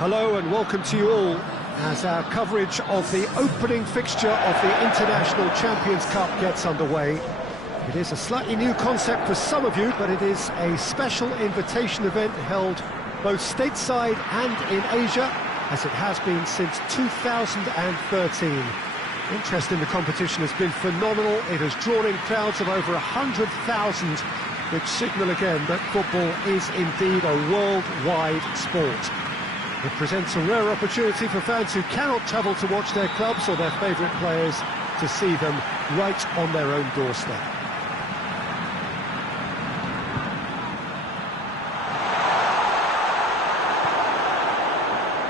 Hello and welcome to you all as our coverage of the opening fixture of the International Champions Cup gets underway. It is a slightly new concept for some of you, but it is a special invitation event held both stateside and in Asia, as it has been since 2013. Interest in the competition has been phenomenal. It has drawn in crowds of over 100,000, which signal again that football is indeed a worldwide sport. It presents a rare opportunity for fans who cannot travel to watch their clubs or their favourite players to see them right on their own doorstep.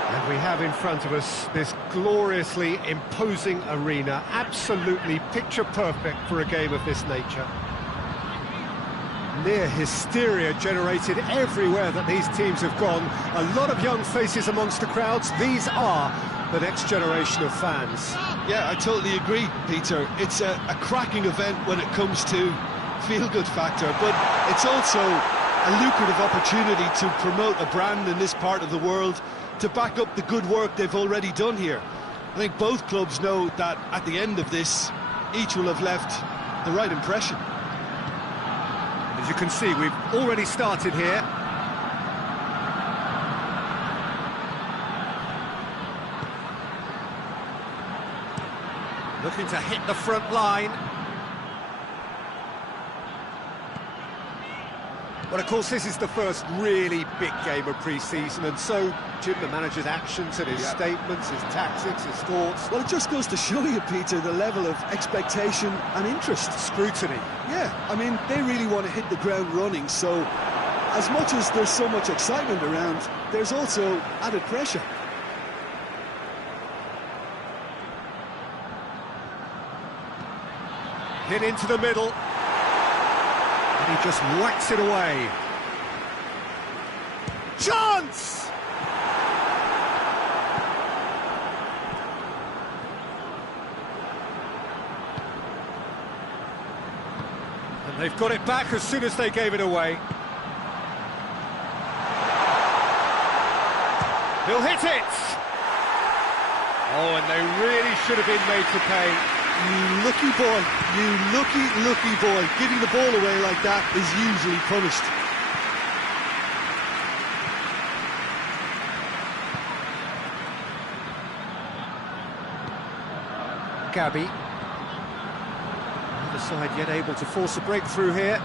And we have in front of us this gloriously imposing arena, absolutely picture perfect for a game of this nature. Near hysteria generated everywhere that these teams have gone. A lot of young faces amongst the crowds. These are the next generation of fans. Yeah, I totally agree, Peter. It's a cracking event when it comes to feel-good factor, but it's also a lucrative opportunity to promote a brand in this part of the world, to back up the good work they've already done here. I think both clubs know that at the end of this, each will have left the right impression. As you can see, we've already started here. Looking to hit the front line. Well, of course, this is the first really big game of pre-season, and so, Jim, the manager's actions and his statements, his tactics, his thoughts... Well, it just goes to show you, Peter, the level of expectation and interest. Scrutiny. Yeah, I mean, they really want to hit the ground running, so as much as there's so much excitement around, there's also added pressure. Hit into the middle. And he just whacks it away. Chance! And they've got it back as soon as they gave it away. He'll hit it! Oh, and they really should have been made to pay. You lucky boy, you lucky boy. Giving the ball away like that is usually punished. Gabby. Neither side yet able to force a breakthrough here.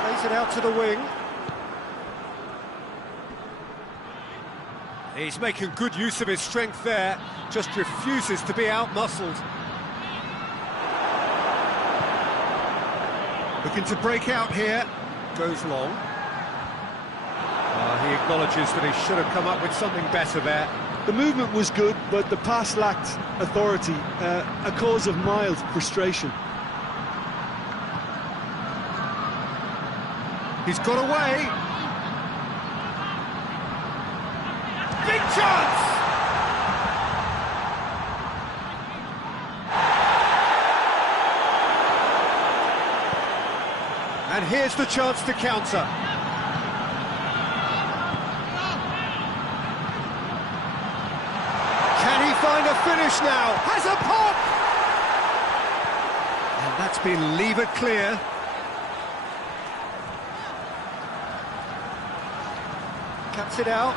Plays it out to the wing. He's making good use of his strength there, just refuses to be out-muscled. Looking to break out here, goes long. He acknowledges that he should have come up with something better there. The movement was good, but the pass lacked authority, a cause of mild frustration. He's got away. Big chance! And here's the chance to counter. Can he find a finish now? Has a pop! And that's been levered clear. Cuts it out.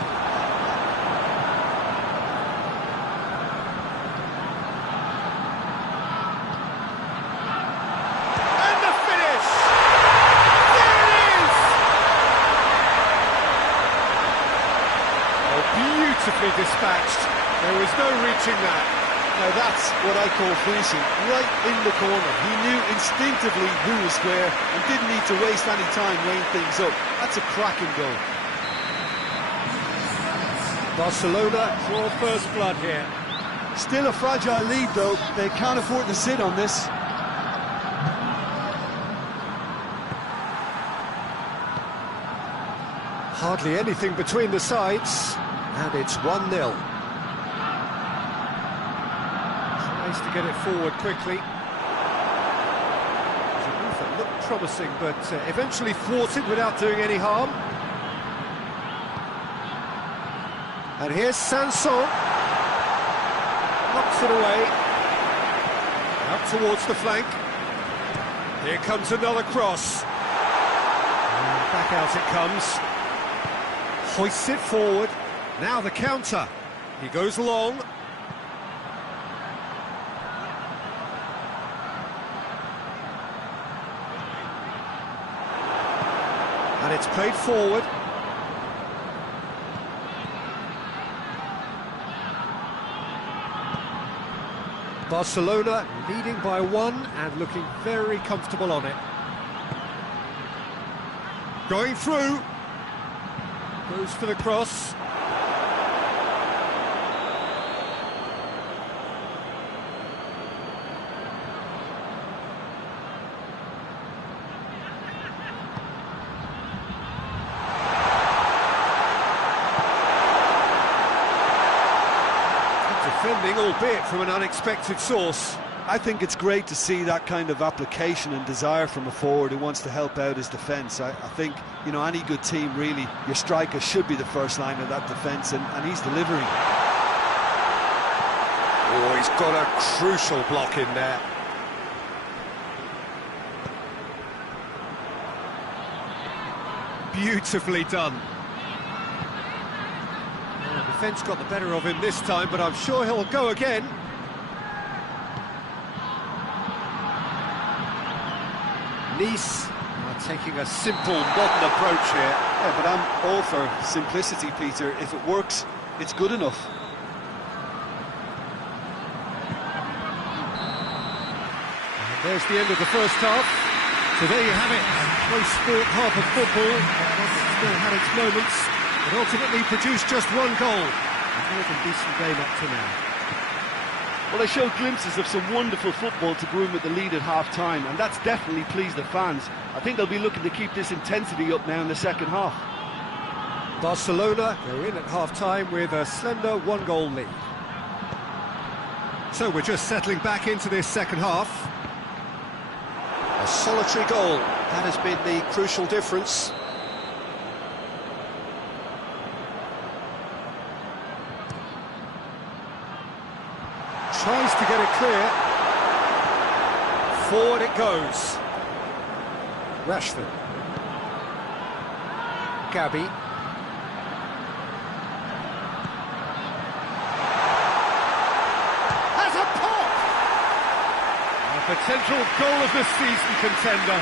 Beautifully dispatched. There was no reaching that. Now that's what I call finishing, right in the corner. He knew instinctively who was square and didn't need to waste any time weighing things up. That's a cracking goal. Barcelona draw first blood here. Still a fragile lead though. They can't afford to sit on this. Hardly anything between the sides. And it's 1-0. Tries to get it forward quickly. It's a move that looked promising, but eventually thwarted without doing any harm. And here's Sanson. Knocks it away. Out towards the flank. Here comes another cross. And back out it comes. Hoists it forward. Now the counter. He goes long. And it's played forward. Barcelona leading by 1 and looking very comfortable on it. Going through. Goes for the cross. Defending, albeit from an unexpected source. I think it's great to see that kind of application and desire from a forward who wants to help out his defence. I think, you know, any good team, really, your striker should be the first line of that defence, and he's delivering. Oh, he's got a crucial block in there. Beautifully done. Defence got the better of him this time, but I'm sure he'll go again. Nice are taking a simple, modern approach here. Yeah, but I'm all for simplicity, Peter. If it works, it's good enough. And there's the end of the first half. So there you have it, a close-fought half of football. It's still had its moments, but ultimately produced just 1 goal. A more than decent game up to now. Well, they showed glimpses of some wonderful football to go in with the lead at half-time, and that's definitely pleased the fans. I think they'll be looking to keep this intensity up now in the second half. Barcelona go in at half-time with a slender 1-goal lead. So we're just settling back into this second half. A solitary goal, that has been the crucial difference. Tries to get it clear. Forward it goes. Rashford. Gabby. Has a pop! A potential goal of the season contender,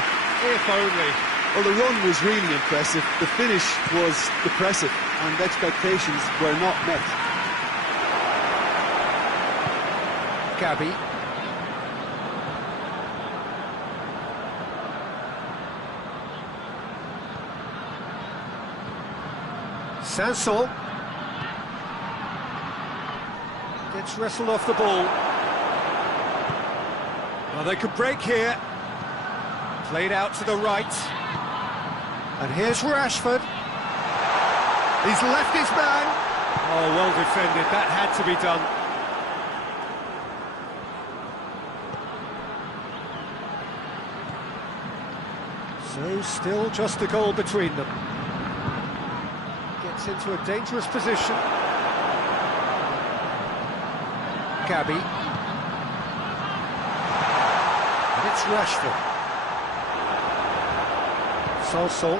if only. Well, the run was really impressive. The finish was depressive, and expectations were not met. Gabby. Sanson. Gets wrestled off the ball. Well, they could break here. Played out to the right. And here's Rashford. He's left his man. Oh, well defended. That had to be done. So still just a goal between them. Gets into a dangerous position. Gabby. And it's Rashford. Sanson.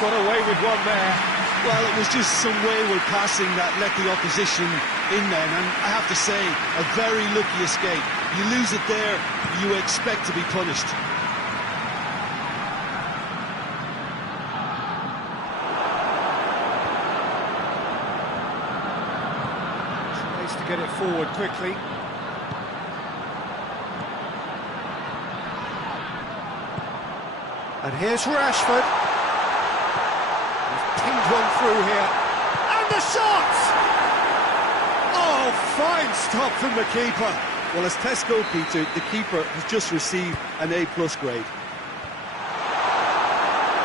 Got away with one there. Well, it was just some wayward passing that let the opposition in then, and I have to say, a very lucky escape. You lose it there, you expect to be punished. Tries to get it forward quickly. And here's Rashford. Pinged one through here, and the shot! Oh, fine stop from the keeper. Well, as Tesco, Peter, the keeper has just received an A+ grade.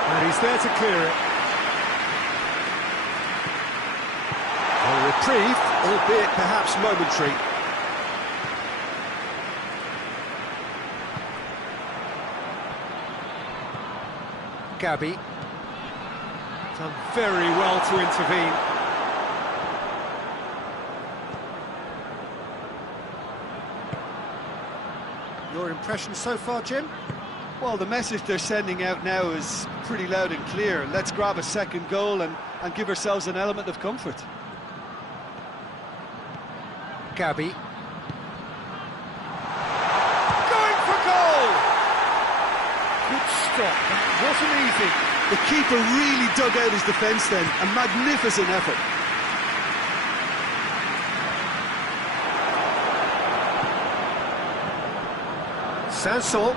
And he's there to clear it. A reprieve, albeit perhaps momentary. Gabby. Done very well to intervene. Your impression so far, Jim? Well, the message they're sending out now is pretty loud and clear. Let's grab a second goal and give ourselves an element of comfort. Gabby. Going for goal! Good stop, that wasn't easy. The keeper really dug out his defence then, a magnificent effort. Sanson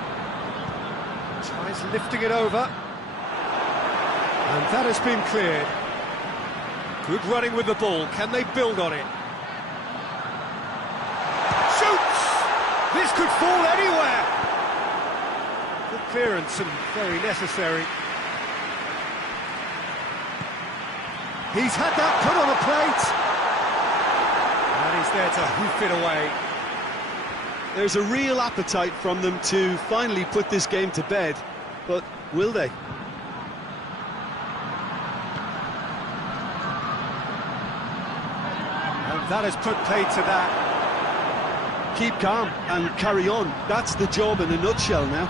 tries lifting it over, and that has been cleared. Good running with the ball, can they build on it? Shoots! This could fall anywhere! Good clearance and very necessary. He's had that put on a plate, and he's there to hoof it away. There's a real appetite from them to finally put this game to bed, but will they? And that has put paid to that. Keep calm and carry on. That's the job in a nutshell now.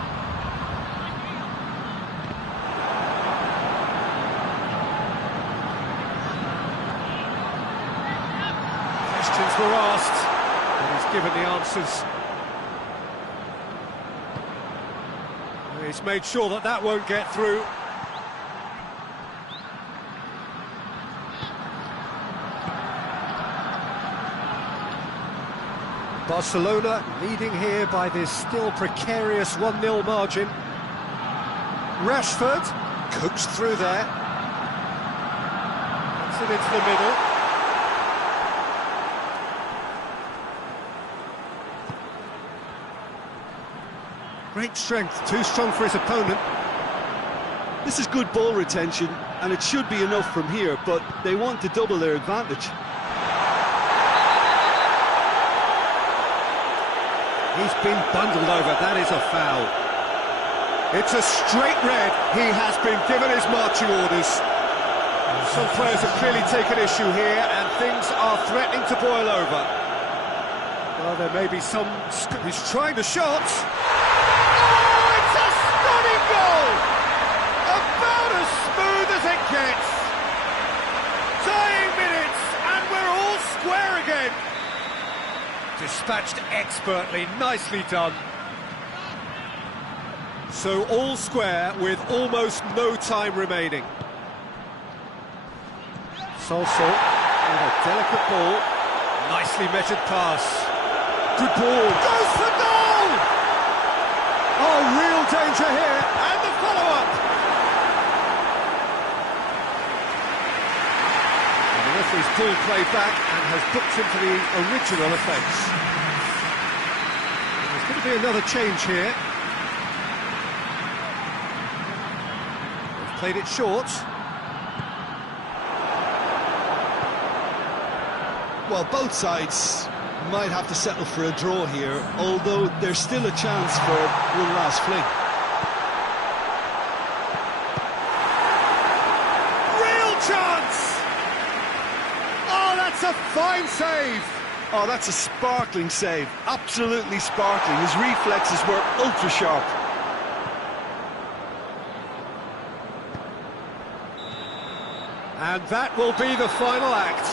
Questions were asked, and he's given the answers. He's made sure that that won't get through. Barcelona leading here by this still precarious 1-0 margin. Rashford cooks through there. Puts it into the middle. Great strength, too strong for his opponent. This is good ball retention, and it should be enough from here, but they want to double their advantage. He's been bundled over, that is a foul. It's a straight red, he has been given his marching orders. Some players have clearly taken issue here, and things are threatening to boil over. Well, there may be some... He's trying the shot. Goal! About as smooth as it gets. Dying minutes, and we're all square again. Dispatched expertly, nicely done. So all square with almost no time remaining. Solso with a delicate ball. Nicely measured pass. Good ball. Goes for goal! Oh, real danger here, and the follow-up! And the referee's pulled play back and has booked him for the original offence. There's going to be another change here. They've played it short. Well, both sides might have to settle for a draw here, although there's still a chance for one last fling. Real chance! Oh, that's a fine save! Oh, that's a sparkling save, absolutely sparkling. His reflexes were ultra sharp. And that will be the final act.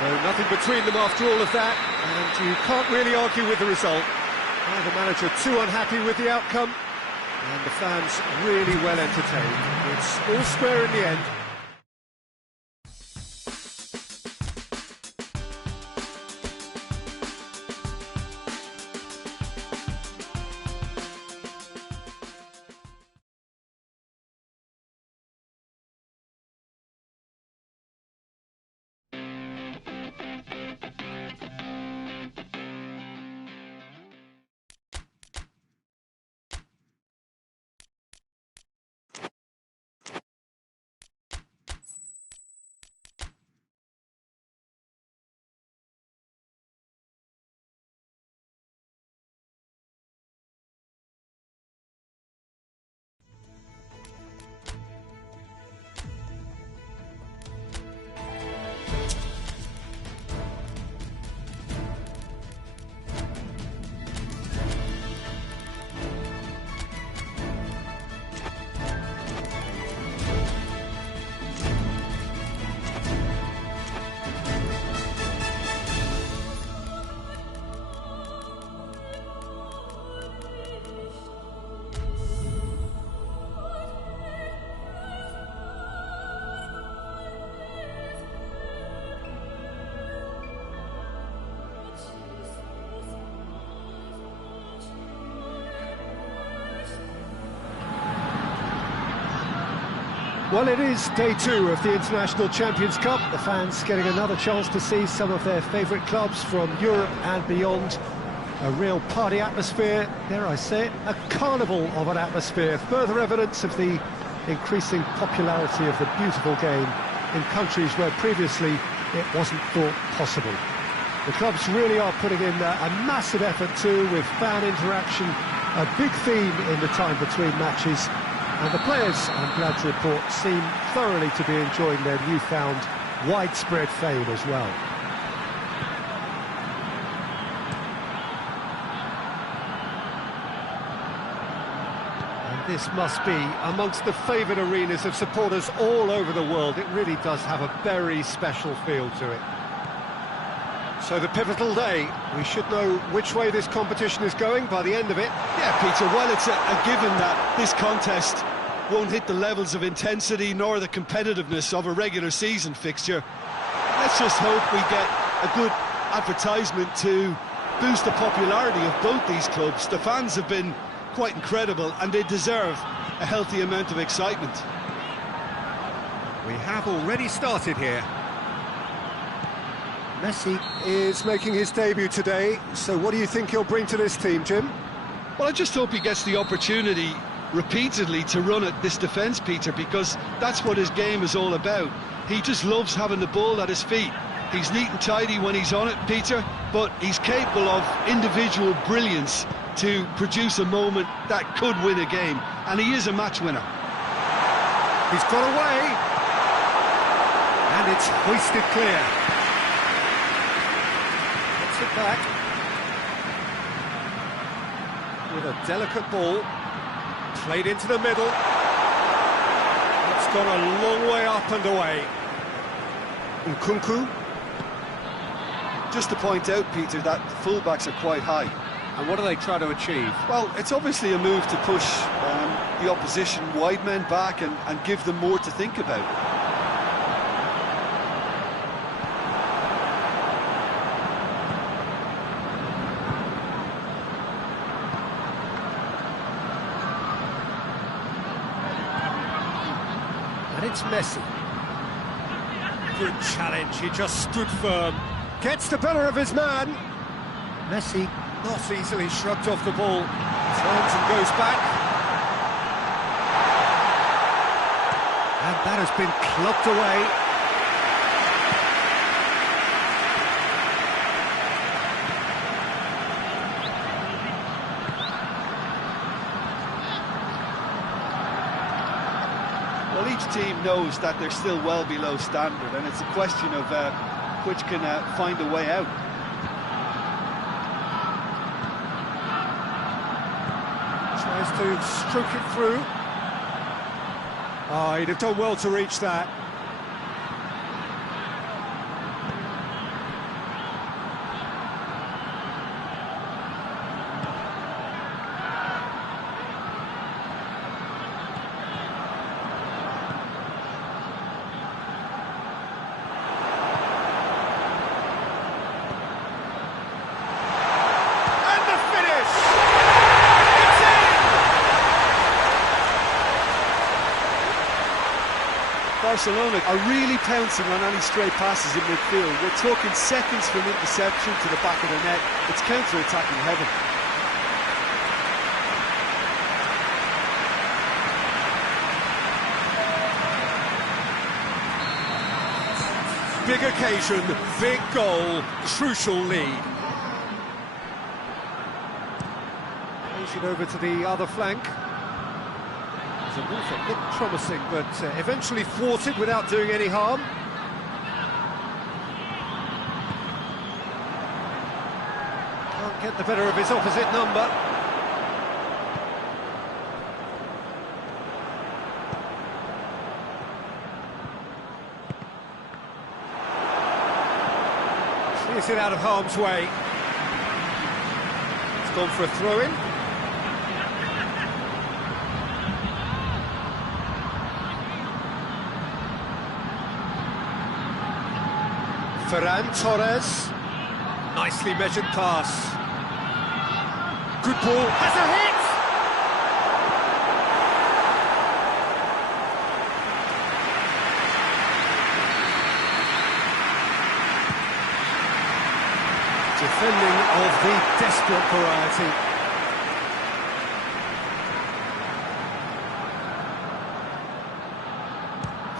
So nothing between them after all of that, and you can't really argue with the result. The manager too unhappy with the outcome, and the fans really well entertained. It's all square in the end. Well, it is day 2 of the International Champions Cup. The fans getting another chance to see some of their favourite clubs from Europe and beyond. A real party atmosphere, dare I say it, a carnival of an atmosphere. Further evidence of the increasing popularity of the beautiful game in countries where previously it wasn't thought possible. The clubs really are putting in a massive effort too, with fan interaction, a big theme in the time between matches. And the players, I'm glad to report, seem thoroughly to be enjoying their newfound widespread fame as well. And this must be amongst the favoured arenas of supporters all over the world. It really does have a very special feel to it. So the pivotal day, we should know which way this competition is going by the end of it. Yeah, Peter, while it's a given that this contest won't hit the levels of intensity nor the competitiveness of a regular season fixture, let's just hope we get a good advertisement to boost the popularity of both these clubs. The fans have been quite incredible and they deserve a healthy amount of excitement. We have already started here. Messi is making his debut today, so what do you think he'll bring to this team, Jim? Well, I just hope he gets the opportunity repeatedly to run at this defence, Peter, because that's what his game is all about. He just loves having the ball at his feet. He's neat and tidy when he's on it, Peter, but he's capable of individual brilliance to produce a moment that could win a game, and he is a match winner. He's got away, and it's hoisted clear. Gets it back with a delicate ball. Played into the middle. It's gone a long way up and away. Nkunku. Just to point out, Peter, that the fullbacks are quite high. And what do they try to achieve? Well, it's obviously a move to push the opposition wide men back and give them more to think about. And it's Messi. Good challenge, he just stood firm. Gets the better of his man. Messi not easily shrugged off the ball. Turns and goes back. And that has been clubbed away. Well, each team knows that they're still well below standard, and it's a question of which can find a way out. Tries to stroke it through. Oh, he'd have done well to reach that. Barcelona are really pouncing on any stray passes in midfield. We're talking seconds from interception to the back of the net. It's counter-attacking heaven. Big occasion, big goal, crucial lead. Plays it over to the other flank. The move that looked promising, but eventually thwarted without doing any harm. Can't get the better of his opposite number. Clears it out of harm's way. It's gone for a throw-in. Ferran Torres, nicely measured pass. Good ball, has a hit! Defending of the desperate variety.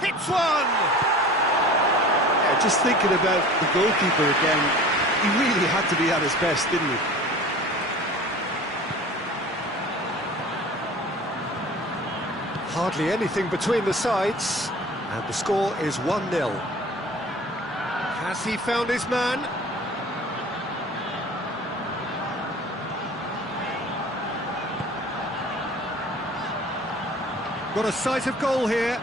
Hits one! Yeah, just thinking about the goalkeeper again, he really had to be at his best, didn't he? Hardly anything between the sides, and the score is 1-0. Has he found his man? Got a sight of goal here.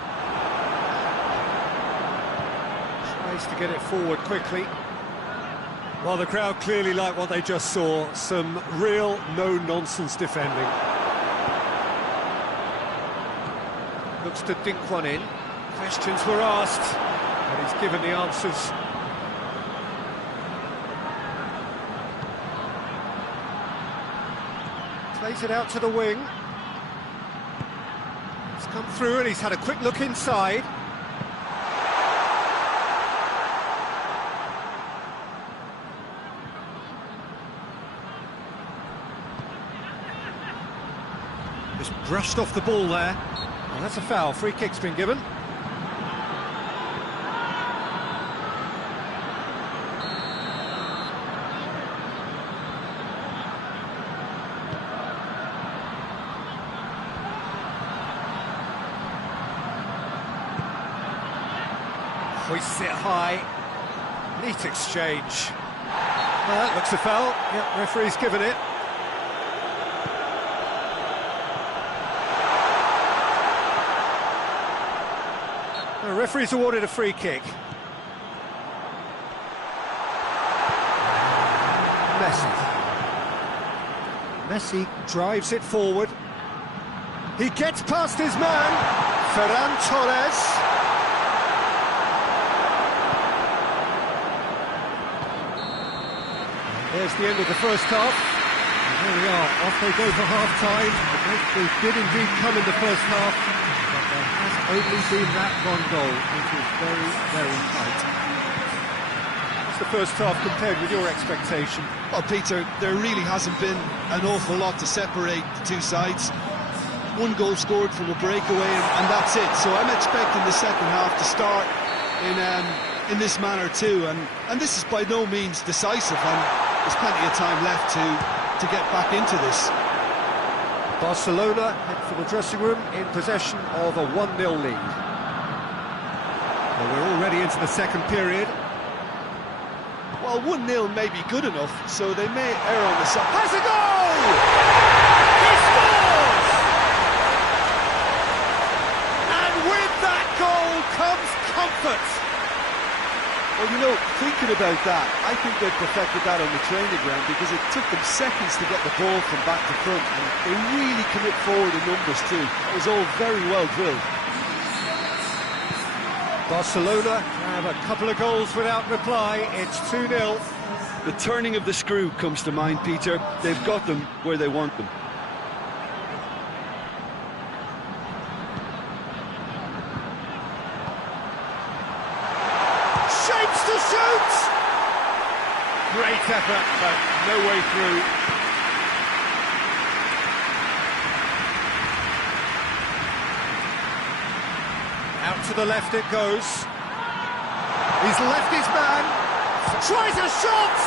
Tries to get it forward quickly. Well, the crowd clearly like what they just saw. Some real no-nonsense defending. Looks to dink one in. Questions were asked, but he's given the answers. Plays it out to the wing. He's come through and he's had a quick look inside. Just brushed off the ball there. And that's a foul. Free kick's been given. Hoists it high. Neat exchange. Well, that looks a foul. Yep, referee's given it. The referee's awarded a free kick. Messi drives it forward. He gets past his man, Ferran Torres. There's the end of the first half. And here we are, off they go for half-time. The breakthrough did indeed come in the first half, but there has only been that one goal, which is very, very tight. What's the first half compared with your expectation? Well, Peter, there really hasn't been an awful lot to separate the two sides. One goal scored from a breakaway, and that's it. So I'm expecting the second half to start in this manner too. And this is by no means decisive, and there's plenty of time left to get back into this. Barcelona head for the dressing room in possession of a 1-0 lead. Well, we're already into the second period. Well, 1-0 may be good enough, so they may err on the side. Has a goal! He scores! And with that goal comes comfort. Well, you know, thinking about that, I think they've perfected that on the training ground, because it took them seconds to get the ball from back to front, and they really commit forward in numbers too. It was all very well drilled. Barcelona have a couple of goals without reply. It's 2-0. The turning of the screw comes to mind, Peter. They've got them where they want them. Shapes to shoot! Great effort, but no way through. Out to the left it goes. He's left his man. Tries a shot!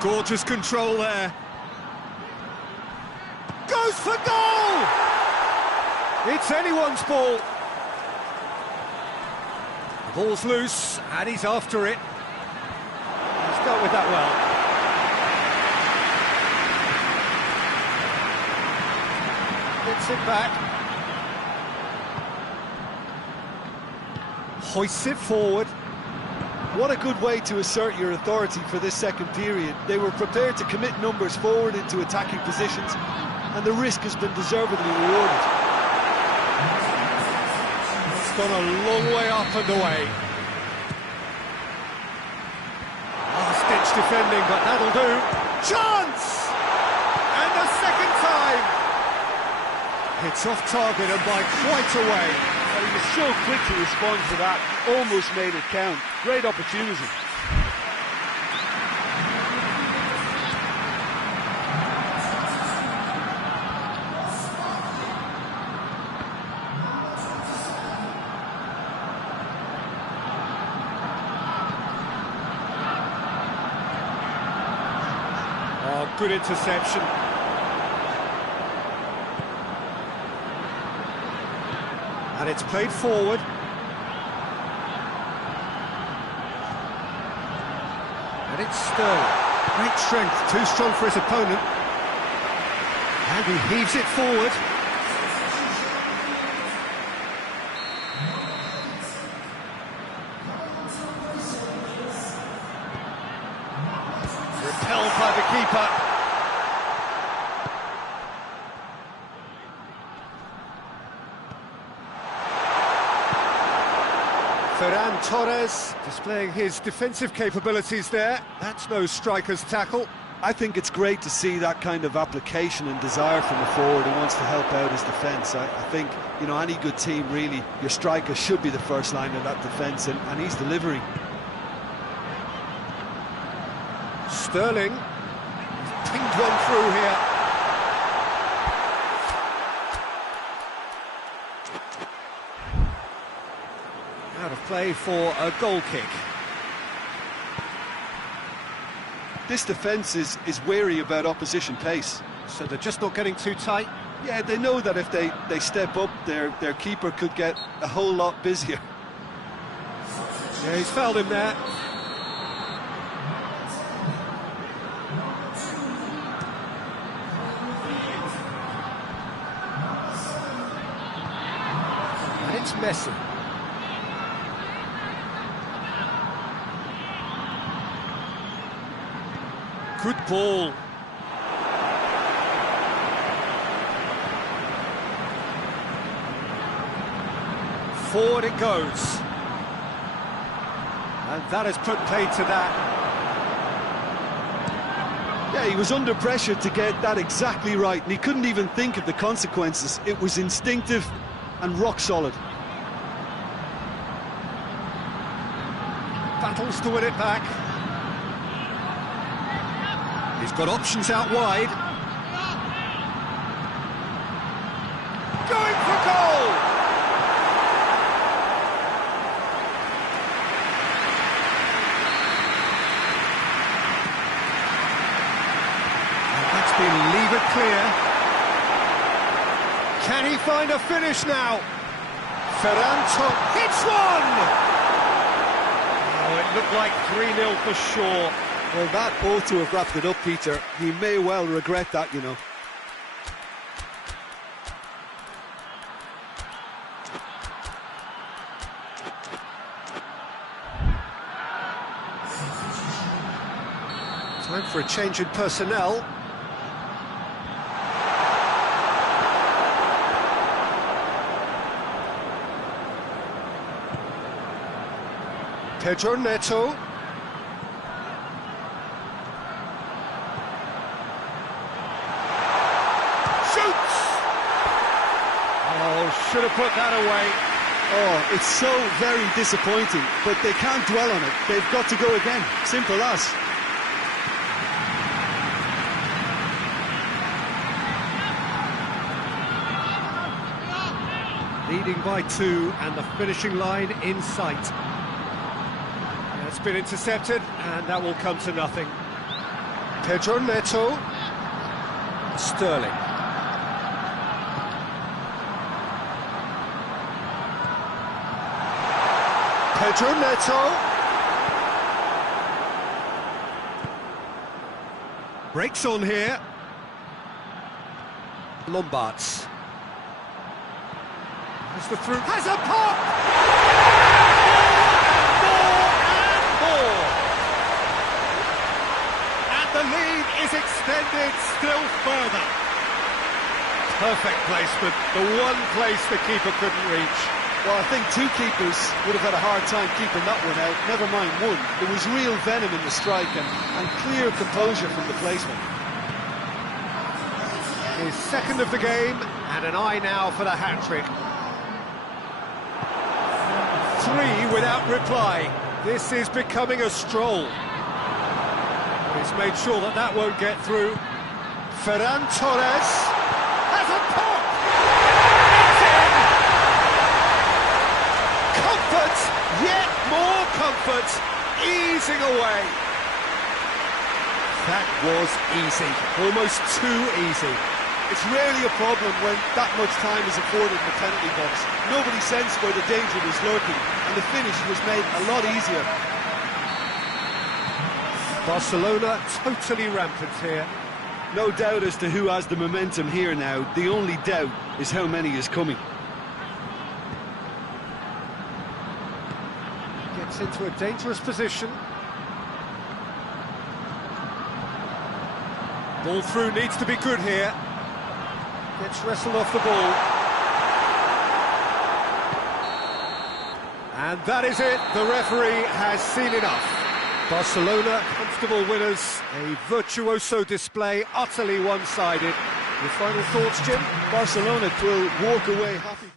Gorgeous control there. Goes for goal! It's anyone's ball. The ball's loose, and he's after it. He's dealt with that well. Gets it back. Hoists it forward. What a good way to assert your authority for this second period. They were prepared to commit numbers forward into attacking positions, and the risk has been deservedly rewarded. It's gone a long way up and away. Last-ditch defending, but that'll do. Chance! And the second time! It's off target and by quite a way. Well, he was so quick to respond to that, almost made it count. Great opportunity. Oh, good interception. And it's played forward. And it's Sterling. Great strength, too strong for his opponent. And he heaves it forward. Repelled by the keeper. Ferran Torres displaying his defensive capabilities there. That's no striker's tackle. I think it's great to see that kind of application and desire from a forward who wants to help out his defence. I think, you know, any good team, really, your striker should be the first line of that defence, and he's delivering. Sterling, he's pinged one through here. Out of play for a goal kick. This defence is wary about opposition pace. So they're just not getting too tight? Yeah, they know that if they step up, their keeper could get a whole lot busier. Yeah, he's fouled him there. And it's Messi. Good ball. Forward it goes. And that has put paid to that. Yeah, he was under pressure to get that exactly right, and he couldn't even think of the consequences. It was instinctive and rock solid. Battles to win it back. He's got options out wide. Going for goal! And that's been levered clear. Can he find a finish now? Ferran Torres hits one! Oh, it looked like 3-0 for sure. Well, that ought to have wrapped it up, Peter. He may well regret that, you know. Time for a change in personnel. Pedro Neto. Should have put that away. Oh, it's so very disappointing, but they can't dwell on it. They've got to go again. Simple as. Leading by 2 and the finishing line in sight. It's been intercepted and that will come to nothing. Pedro Neto. Sterling. Pedro Neto. Breaks on here. Lombards. Has the through. Has a pop! More. And the lead is extended still further. Perfect placement. The one place the keeper couldn't reach. Well, I think two keepers would have had a hard time keeping that one out, never mind one. There was real venom in the strike and clear composure from the placement. his second of the game, and an eye now for the hat-trick. 3 without reply. This is becoming a stroll. He's made sure that that won't get through. Ferran Torres has a pop! It's in! Comfort, yet more comfort, easing away. That was easy, almost too easy. It's rarely a problem when that much time is afforded in the penalty box. Nobody sensed where the danger was lurking, and the finish was made a lot easier. Barcelona totally rampant here. No doubt as to who has the momentum here now. The only doubt is how many is coming. Gets into a dangerous position. Ball through needs to be good here. Gets wrestled off the ball. And that is it. The referee has seen enough. Barcelona, comfortable winners. A virtuoso display, utterly one-sided. Your final thoughts, Jim? Barcelona will walk away happy.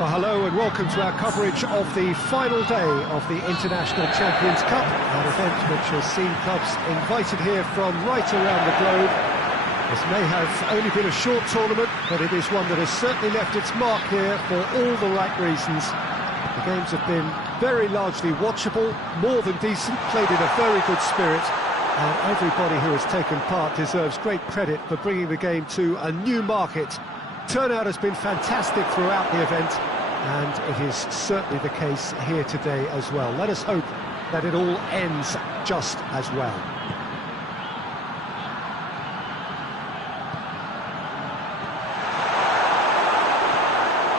Well, hello and welcome to our coverage of the final day of the International Champions Cup, an event which has seen clubs invited here from right around the globe. This may have only been a short tournament, but it is one that has certainly left its mark here for all the right reasons. The games have been very largely watchable, more than decent, played in a very good spirit, and everybody who has taken part deserves great credit for bringing the game to a new market. Turnout has been fantastic throughout the event, and it is certainly the case here today as well. Let us hope that it all ends just as well.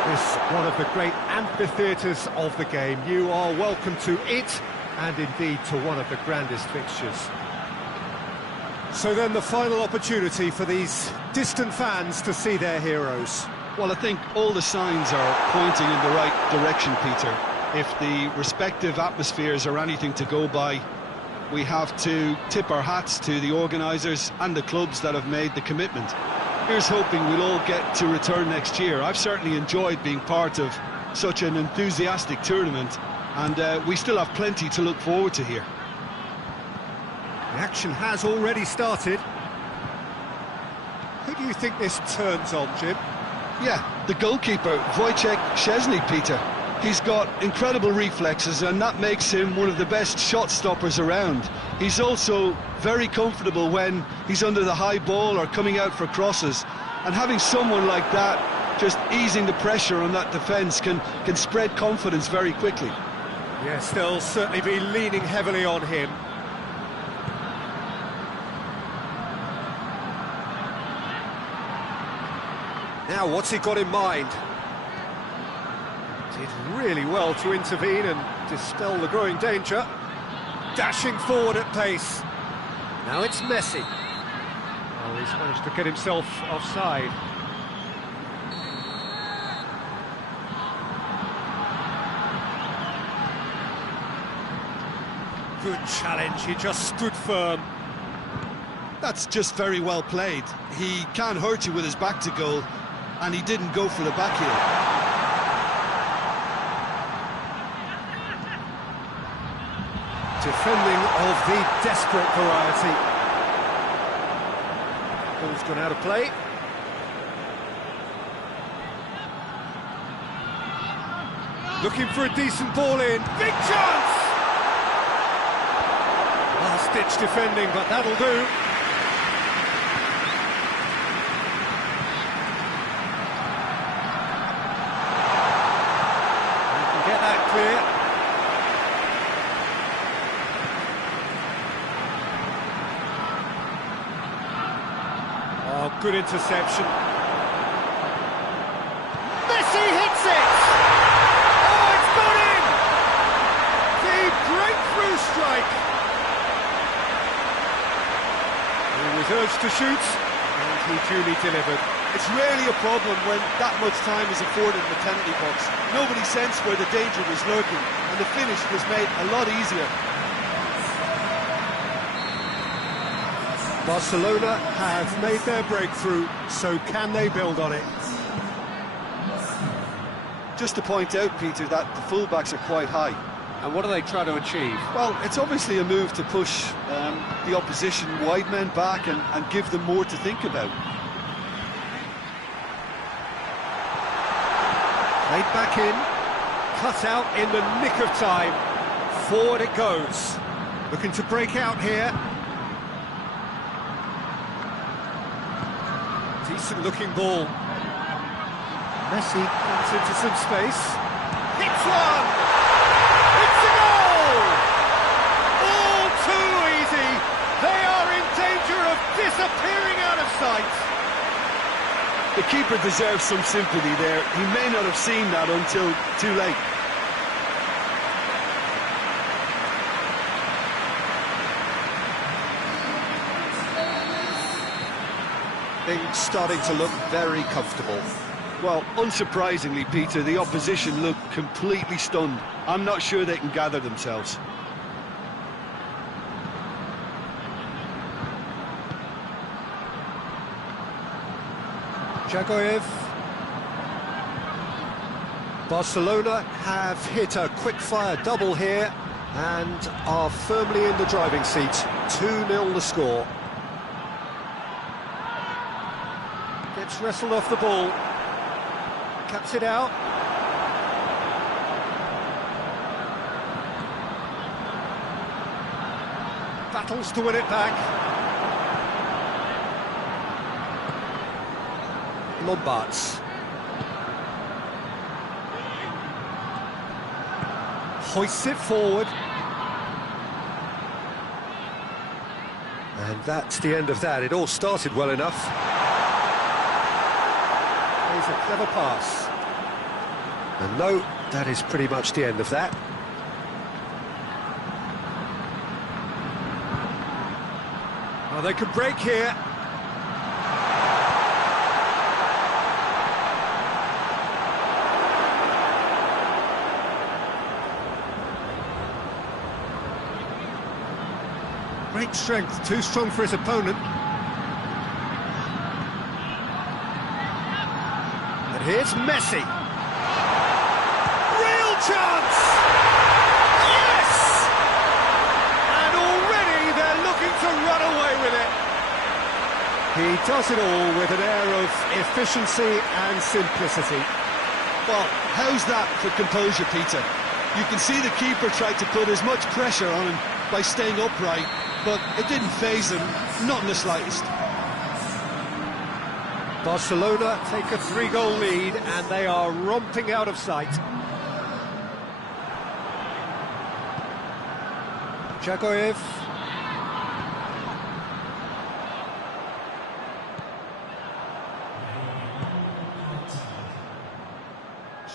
This is one of the great amphitheatres of the game. You are welcome to it, and indeed to one of the grandest fixtures. So then the final opportunity for these distant fans to see their heroes. Well, I think all the signs are pointing in the right direction, Peter. If the respective atmospheres are anything to go by, we have to tip our hats to the organisers and the clubs that have made the commitment. Here's hoping we'll all get to return next year. I've certainly enjoyed being part of such an enthusiastic tournament, and we still have plenty to look forward to here. The action has already started. Who do you think this turns on, Jim? Yeah, the goalkeeper, Wojciech Szczesny, Peter. He's got incredible reflexes, and that makes him one of the best shot stoppers around. He's also very comfortable when he's under the high ball or coming out for crosses. And having someone like that just easing the pressure on that defence can spread confidence very quickly. Yes, they'll certainly be leaning heavily on him. Now, what's he got in mind? Did really well to intervene and dispel the growing danger. Dashing forward at pace. Now it's Messi. Oh, he's managed to get himself offside. Good challenge, he just stood firm. That's just very well played. He can't hurt you with his back to goal, and he didn't go for the back heel. Defending of the desperate variety. Ball's gone out of play. Looking for a decent ball in. Big chance! Last-ditch defending, but that'll do. You can get that clear. Oh, good interception. Messi hits it! Oh, it's gone in! The breakthrough strike! He was urged to shoot, and he duly delivered. It's rarely a problem when that much time is afforded in the penalty box. Nobody sensed where the danger was lurking, and the finish was made a lot easier. Barcelona have made their breakthrough, so can they build on it? Just to point out, Peter, that the fullbacks are quite high. And what are they trying to achieve? Well, it's obviously a move to push the opposition wide men back and give them more to think about. Played back in, cut out in the nick of time. Forward it goes. Looking to break out here. Decent looking ball. Messi comes into some space. Hits one! It's a goal! All too easy. They are in danger of disappearing out of sight. The keeper deserves some sympathy there. He may not have seen that until too late. Things starting to look very comfortable. Well, unsurprisingly, Peter, the opposition look completely stunned. I'm not sure they can gather themselves. Jagoyev. Barcelona have hit a quick-fire double here and are firmly in the driving seat. 2-0 the score. Gets wrestled off the ball. Cuts it out. Battles to win it back. Lombards. Hoists it forward. And that's the end of that. It all started well enough. Plays a clever pass. And no, that is pretty much the end of that. Oh, they could break here. Great strength, too strong for his opponent. And here's Messi. Real chance! Yes! And already they're looking to run away with it. He does it all with an air of efficiency and simplicity. Well, how's that for composure, Peter? You can see the keeper tried to put as much pressure on him by staying upright, but it didn't faze him, not in the slightest. Barcelona take a 3-goal lead and they are romping out of sight. Jagoyev.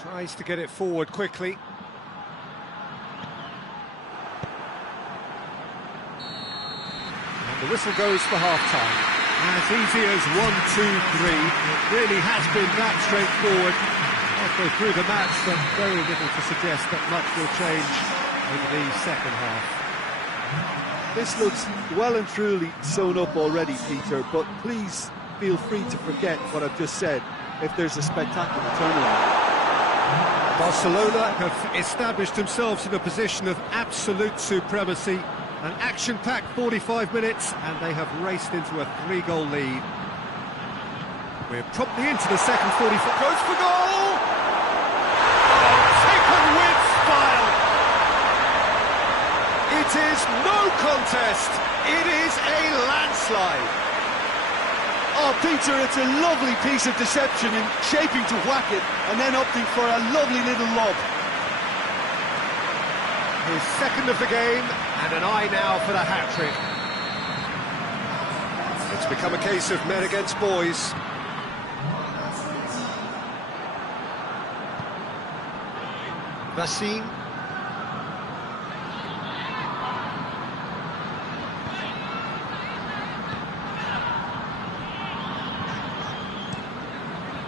Tries to get it forward quickly. And the whistle goes for half-time. As easy as 1, 2, 3. It really has been that straightforward. Halfway through the match, but very little to suggest that much will change in the second half. This looks well and truly sewn up already, Peter, but please feel free to forget what I've just said if there's a spectacular turnaround. Barcelona have established themselves in a position of absolute supremacy. An action-packed 45 minutes, and they have raced into a 3-goal lead. We're promptly into the second 45. Goes for goal! Oh, taken with style! It is no contest. It is a landslide. Oh, Peter, it's a lovely piece of deception in shaping to whack it and then opting for a lovely little lob. His second of the game, and an eye now for the hat-trick. It's become a case of men against boys. Vassine.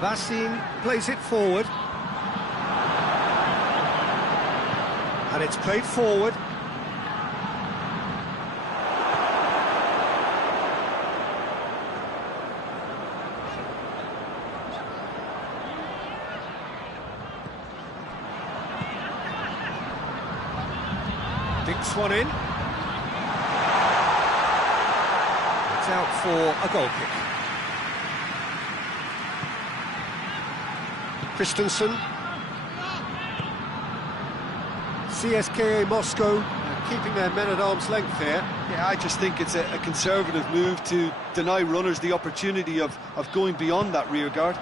Vassine plays it forward. And it's played forward. Dinks one in. It's out for a goal kick. Christensen. CSKA Moscow keeping their men at arm's length here. Yeah, I just think it's a conservative move to deny runners the opportunity of going beyond that rear guard.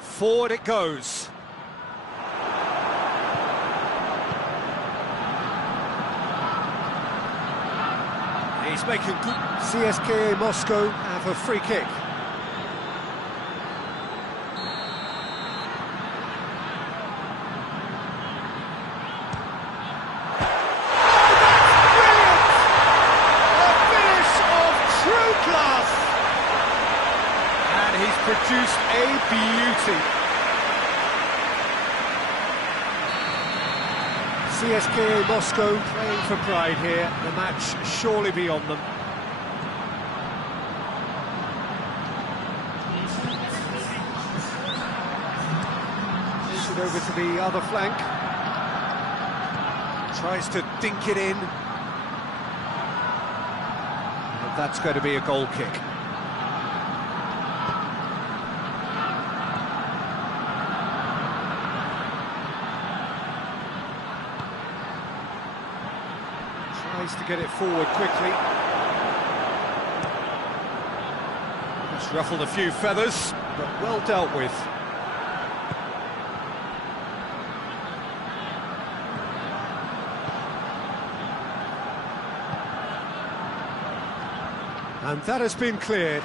Forward it goes. He's making good. CSKA Moscow have a free kick. Produced a beauty. CSKA Moscow playing for pride here. The match surely beyond them. Moves it over to the other flank. Tries to dink it in. And that's going to be a goal kick. To get it forward quickly. Just ruffled a few feathers, but well dealt with. And that has been cleared.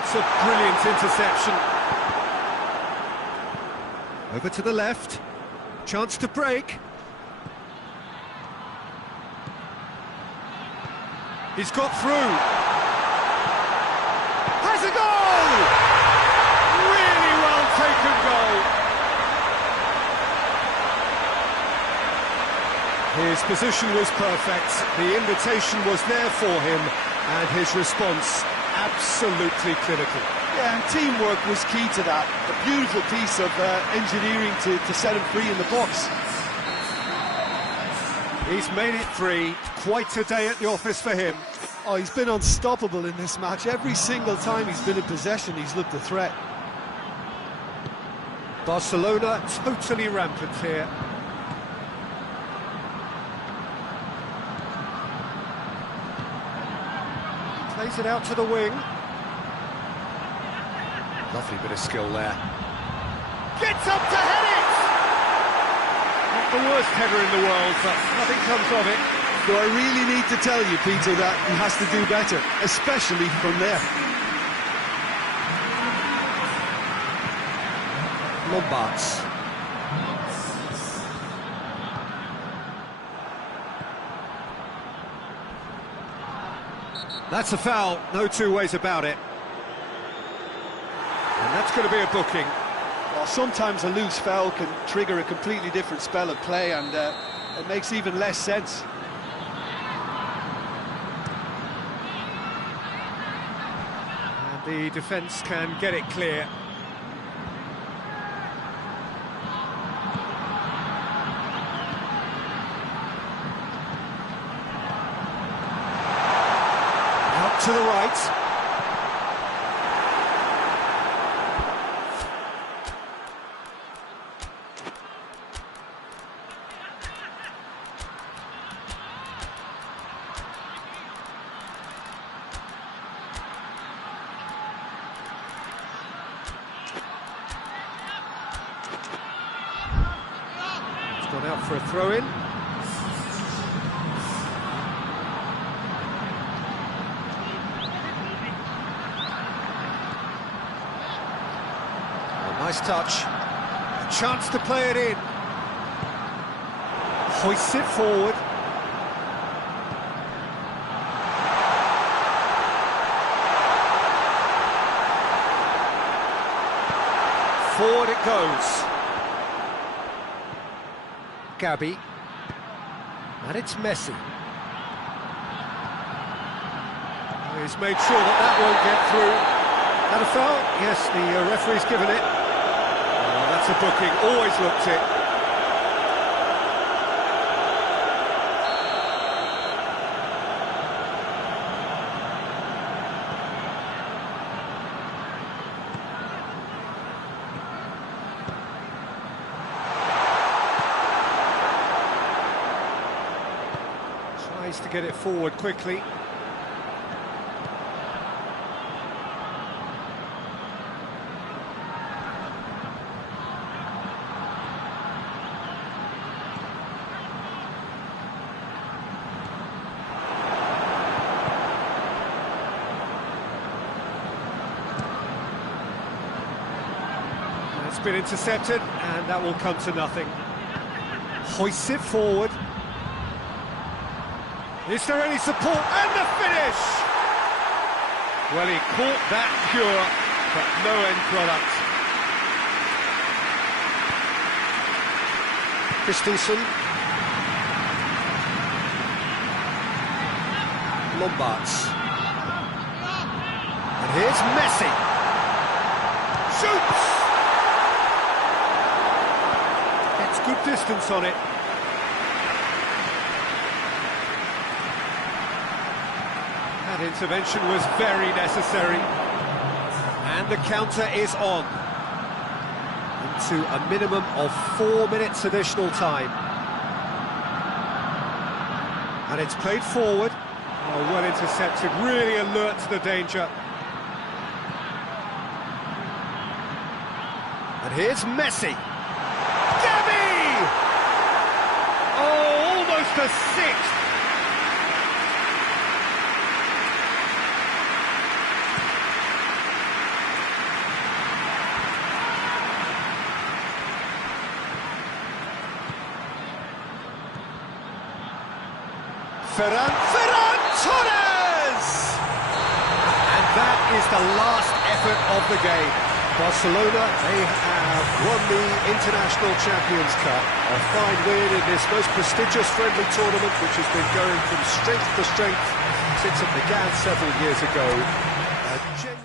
It's a brilliant interception. Over to the left. Chance to break. He's got through. Has a goal! Really well taken goal. His position was perfect. The invitation was there for him, and his response absolutely clinical. Yeah, and teamwork was key to that. A beautiful piece of engineering to set him free in the box. He's made it 3. Quite a day at the office for him. Oh, he's been unstoppable in this match. Every single time he's been in possession, he's looked a threat. Barcelona totally rampant here. Plays it out to the wing. Lovely bit of skill there. Gets up to head it! Not the worst header in the world, but nothing comes of it. Do I really need to tell you, Peter, that he has to do better, especially from there? Lombards. That's a foul, no two ways about it. And that's going to be a booking. Well, sometimes a loose foul can trigger a completely different spell of play, and it makes even less sense. And the defence can get it clear. Out to the right. Gone out for a throw-in. Oh, nice touch. A chance to play it in. Hoists it forward. Forward it goes. Gabby, and it's Messi. He's made sure that that won't get through. And a foul? Yes, the referee's given it. Oh, that's a booking, always looked it. Tries to get it forward quickly. It's been intercepted, and that will come to nothing. Hoists it forward. Is there any support? And the finish! Well, he caught that pure, but no end product. Christensen. Lombards. And here's Messi. Shoots! Gets good distance on it. That intervention was very necessary. And the counter is on. Into a minimum of 4 minutes additional time. And it's played forward. Oh, well intercepted, really alert to the danger. And here's Messi. Gabby! Oh, almost a sixth. Ferran Torres! And that is the last effort of the game. Barcelona, they have won the International Champions Cup. A fine win in this most prestigious friendly tournament, which has been going from strength to strength since it began several years ago. A genuine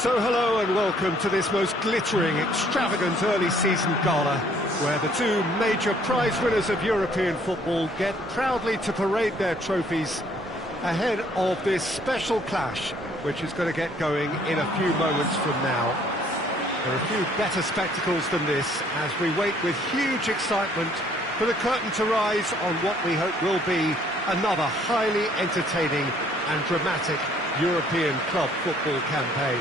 So hello and welcome to this most glittering, extravagant early season gala, where the two major prize winners of European football get proudly to parade their trophies ahead of this special clash, which is going to get going in a few moments from now. There are a few better spectacles than this as we wait with huge excitement for the curtain to rise on what we hope will be another highly entertaining and dramatic European club football campaign.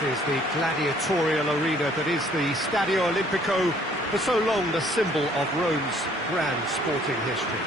This is the gladiatorial arena that is the Stadio Olimpico, for so long the symbol of Rome's grand sporting history.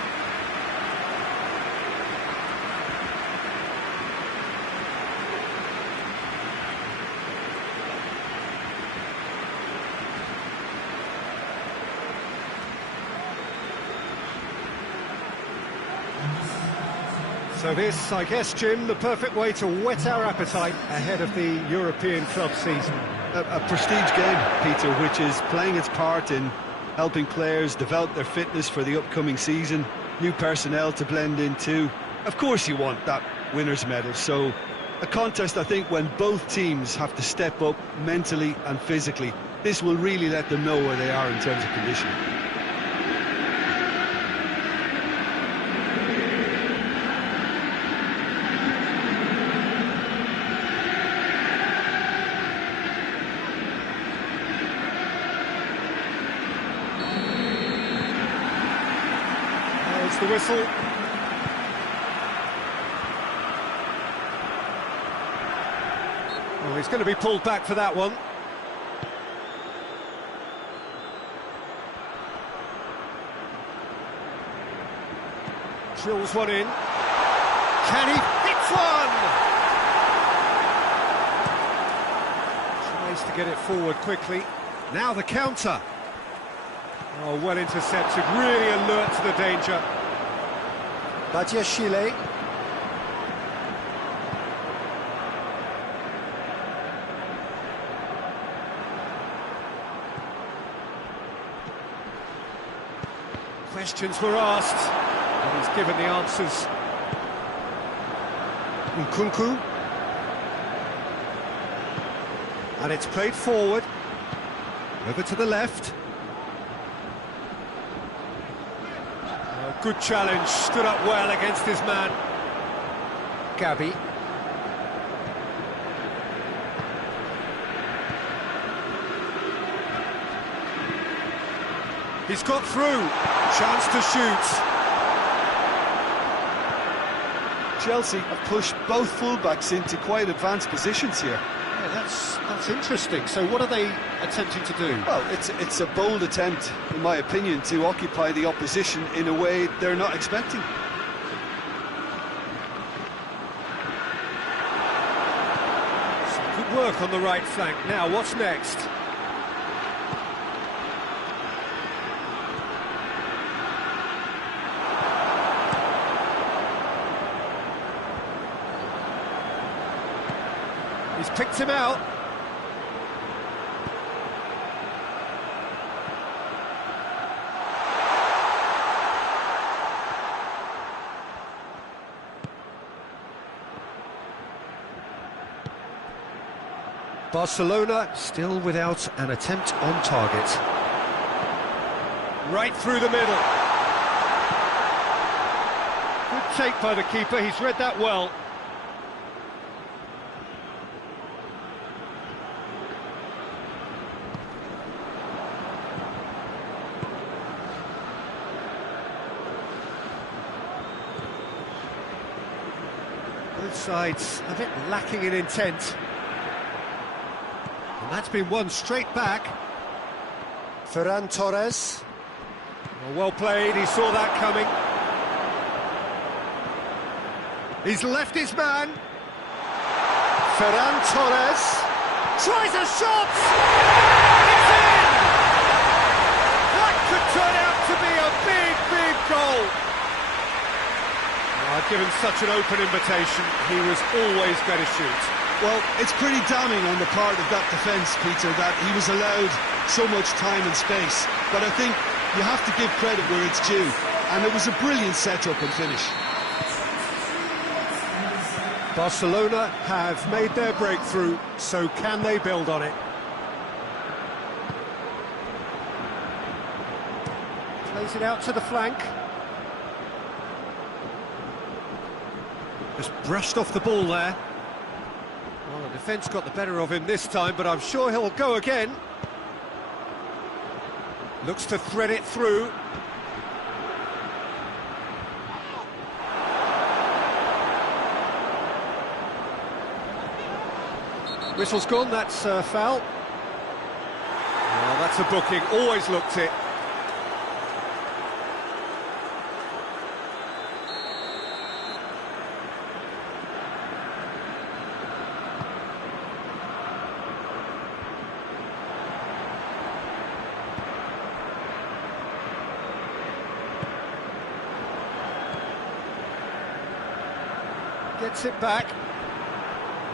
So this, I guess, Jim, the perfect way to whet our appetite ahead of the European club season. A prestige game, Peter, which is playing its part in helping players develop their fitness for the upcoming season, new personnel to blend into. Of course you want that winner's medal, so a contest, I think, when both teams have to step up mentally and physically. This will really let them know where they are in terms of conditioning. The whistle. Oh, he's going to be pulled back for that one. Drills one in. Can he hit one? Tries to get it forward quickly. Now the counter. Oh, well intercepted, really alert to the danger. Badiashile. Questions were asked, and he's given the answers. Nkunku. And it's played forward. Over to the left. Good challenge, stood up well against his man. Gabi. He's got through, chance to shoot. Chelsea have pushed both fullbacks into quite advanced positions here. Yeah, that's interesting. So what are they attempting to do? Well, it's a bold attempt, in my opinion, to occupy the opposition in a way they're not expecting. Some good work on the right flank. Now, what's next? He's picked him out. Barcelona still without an attempt on target. Right through the middle. Good take by the keeper, he's read that well. Both sides a bit lacking in intent. And that's been won straight back. Ferran Torres. Well played, he saw that coming. He's left his man. Ferran Torres tries a shot! It's in! That could turn out to be a big, big goal. Given such an open invitation, he was always going to shoot. Well, it's pretty damning on the part of that defence, Peter, that he was allowed so much time and space. But I think you have to give credit where it's due, and it was a brilliant set-up and finish. Barcelona have made their breakthrough, so can they build on it? Plays it out to the flank. Just brushed off the ball there. Well, the defence got the better of him this time, but I'm sure he'll go again. Looks to thread it through. Whistle's gone, that's a foul. Well, that's a booking, always looked it. Gets it back.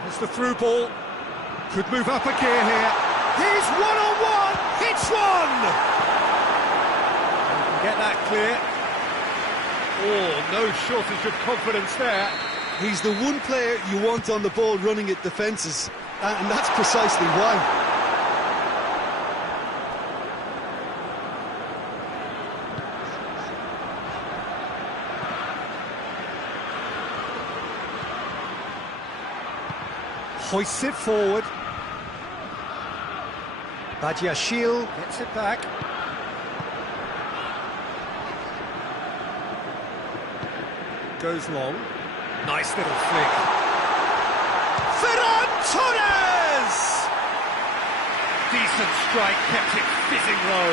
There's the through ball. Could move up a gear here. He's one-on-one! Hits one! Can get that clear. Oh, no shortage of confidence there. He's the one player you want on the ball running at defences, and that's precisely why. Hoists it forward. Badiashile gets it back. Goes long. Nice little flick. Ferran Torres! Decent strike, kept it fizzing low.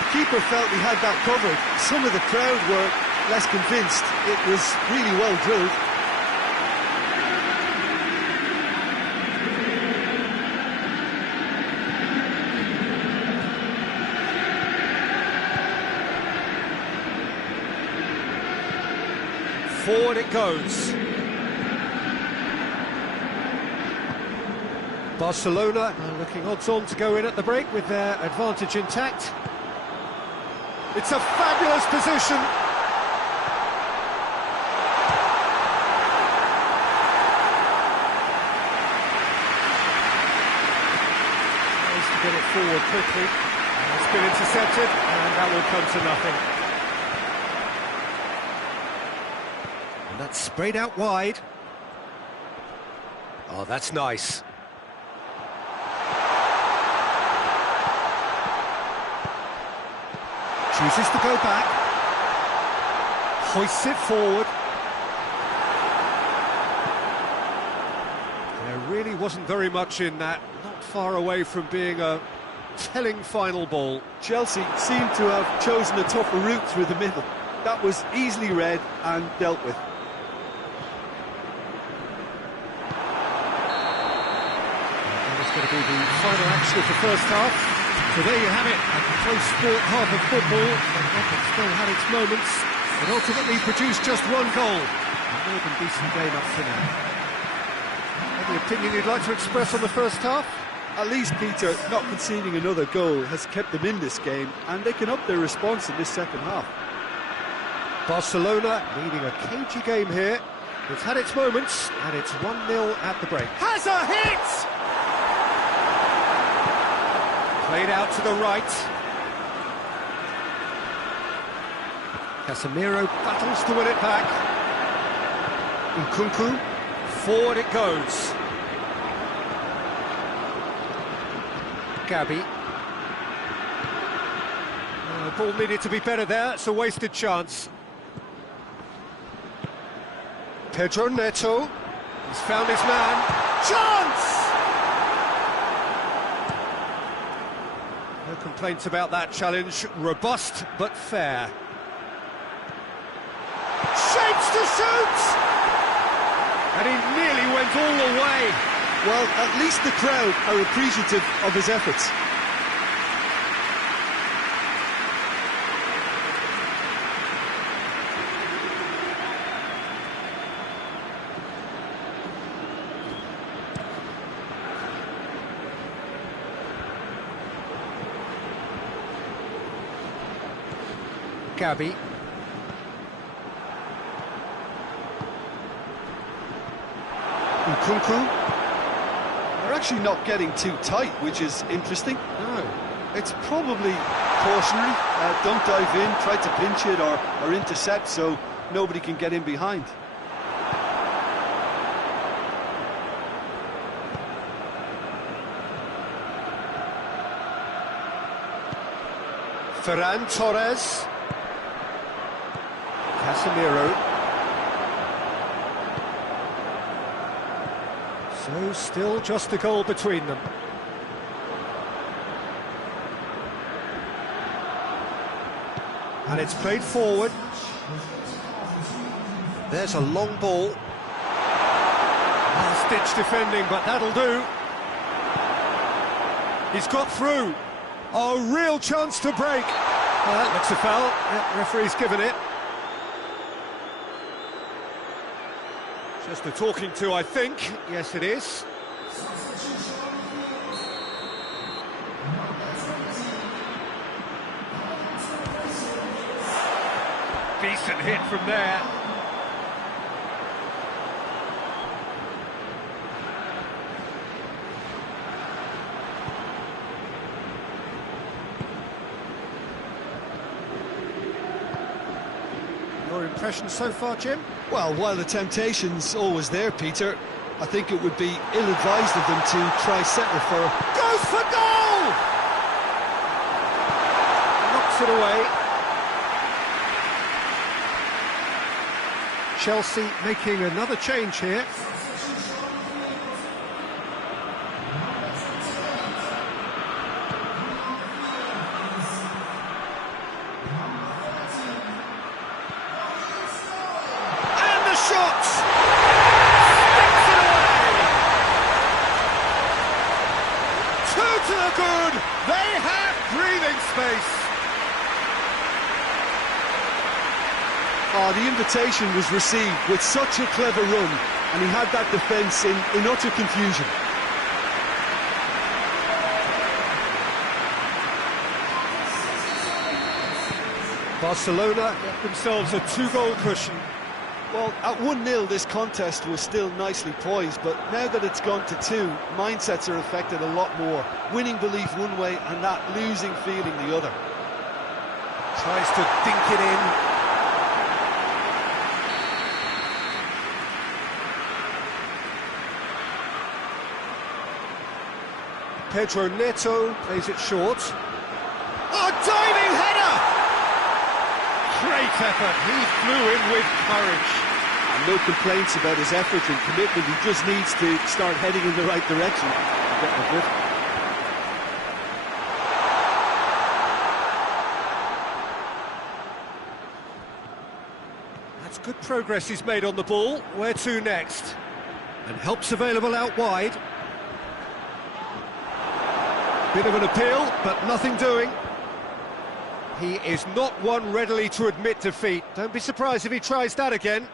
The keeper felt he had that covered. Some of the crowd were less convinced. It was really well drilled. Forward it goes. Barcelona are looking odds-on to go in at the break with their advantage intact. It's a fabulous position. Nice to get it forward quickly. It's been intercepted, and that will come to nothing. And that's sprayed out wide. Oh, that's nice. Chooses to go back. Hoists it forward. There really wasn't very much in that. Not far away from being a telling final ball. Chelsea seemed to have chosen a tougher route through the middle. That was easily read and dealt with. Going to be the final action of the first half. So there you have it, a close sport half of football. It still had its moments, but ultimately produced just one goal. A more than decent game up to now. Any opinion you'd like to express on the first half? At least, Peter, not conceding another goal has kept them in this game, and they can up their response in this second half. Barcelona leading a cagey game here. It's had its moments, and it's 1-0 at the break. Has a hit! Played out to the right. Casemiro battles to win it back. Nkunku, forward it goes. Gabi. The ball needed to be better there, it's a wasted chance. Pedro Neto, he's found his man. Chance! No complaints about that challenge, robust but fair. Shapes to shoot! And he nearly went all the way. Well, at least the crowd are appreciative of his efforts. Gabi. Nkunku. They're actually not getting too tight, which is interesting. No. It's probably cautionary. Don't dive in, try to pinch it or intercept so nobody can get in behind. Ferran Torres. Casemiro. So still just a goal between them. And it's played forward. There's a long ball. Last-ditch defending, but that'll do. He's got through. A real chance to break. That looks a foul. Yeah, referee's given it. Just a talking to, I think. Yes, it is. Decent hit from there. Your impression so far, Jim? Well, while the temptation's always there, Peter, I think it would be ill-advised of them to try settle for... Goes for goal! Knocks it away. Chelsea making another change here. And the shot! Sticks it away! 2 to the good! They have breathing space! Oh, the invitation was received with such a clever run, and he had that defence in utter confusion. Barcelona get themselves a 2-goal cushion. Well, at 1-0 this contest was still nicely poised, but now that it's gone to 2, mindsets are affected a lot more. Winning belief one way and that losing feeling the other. Tries to dink it in. Pedro Neto plays it short. Oh, diving header! Great effort, he flew in with courage. And no complaints about his effort and commitment, he just needs to start heading in the right direction. That's good progress he's made on the ball. Where to next? And help's available out wide. Bit of an appeal, but nothing doing. He is not one readily to admit defeat. Don't be surprised if he tries that again.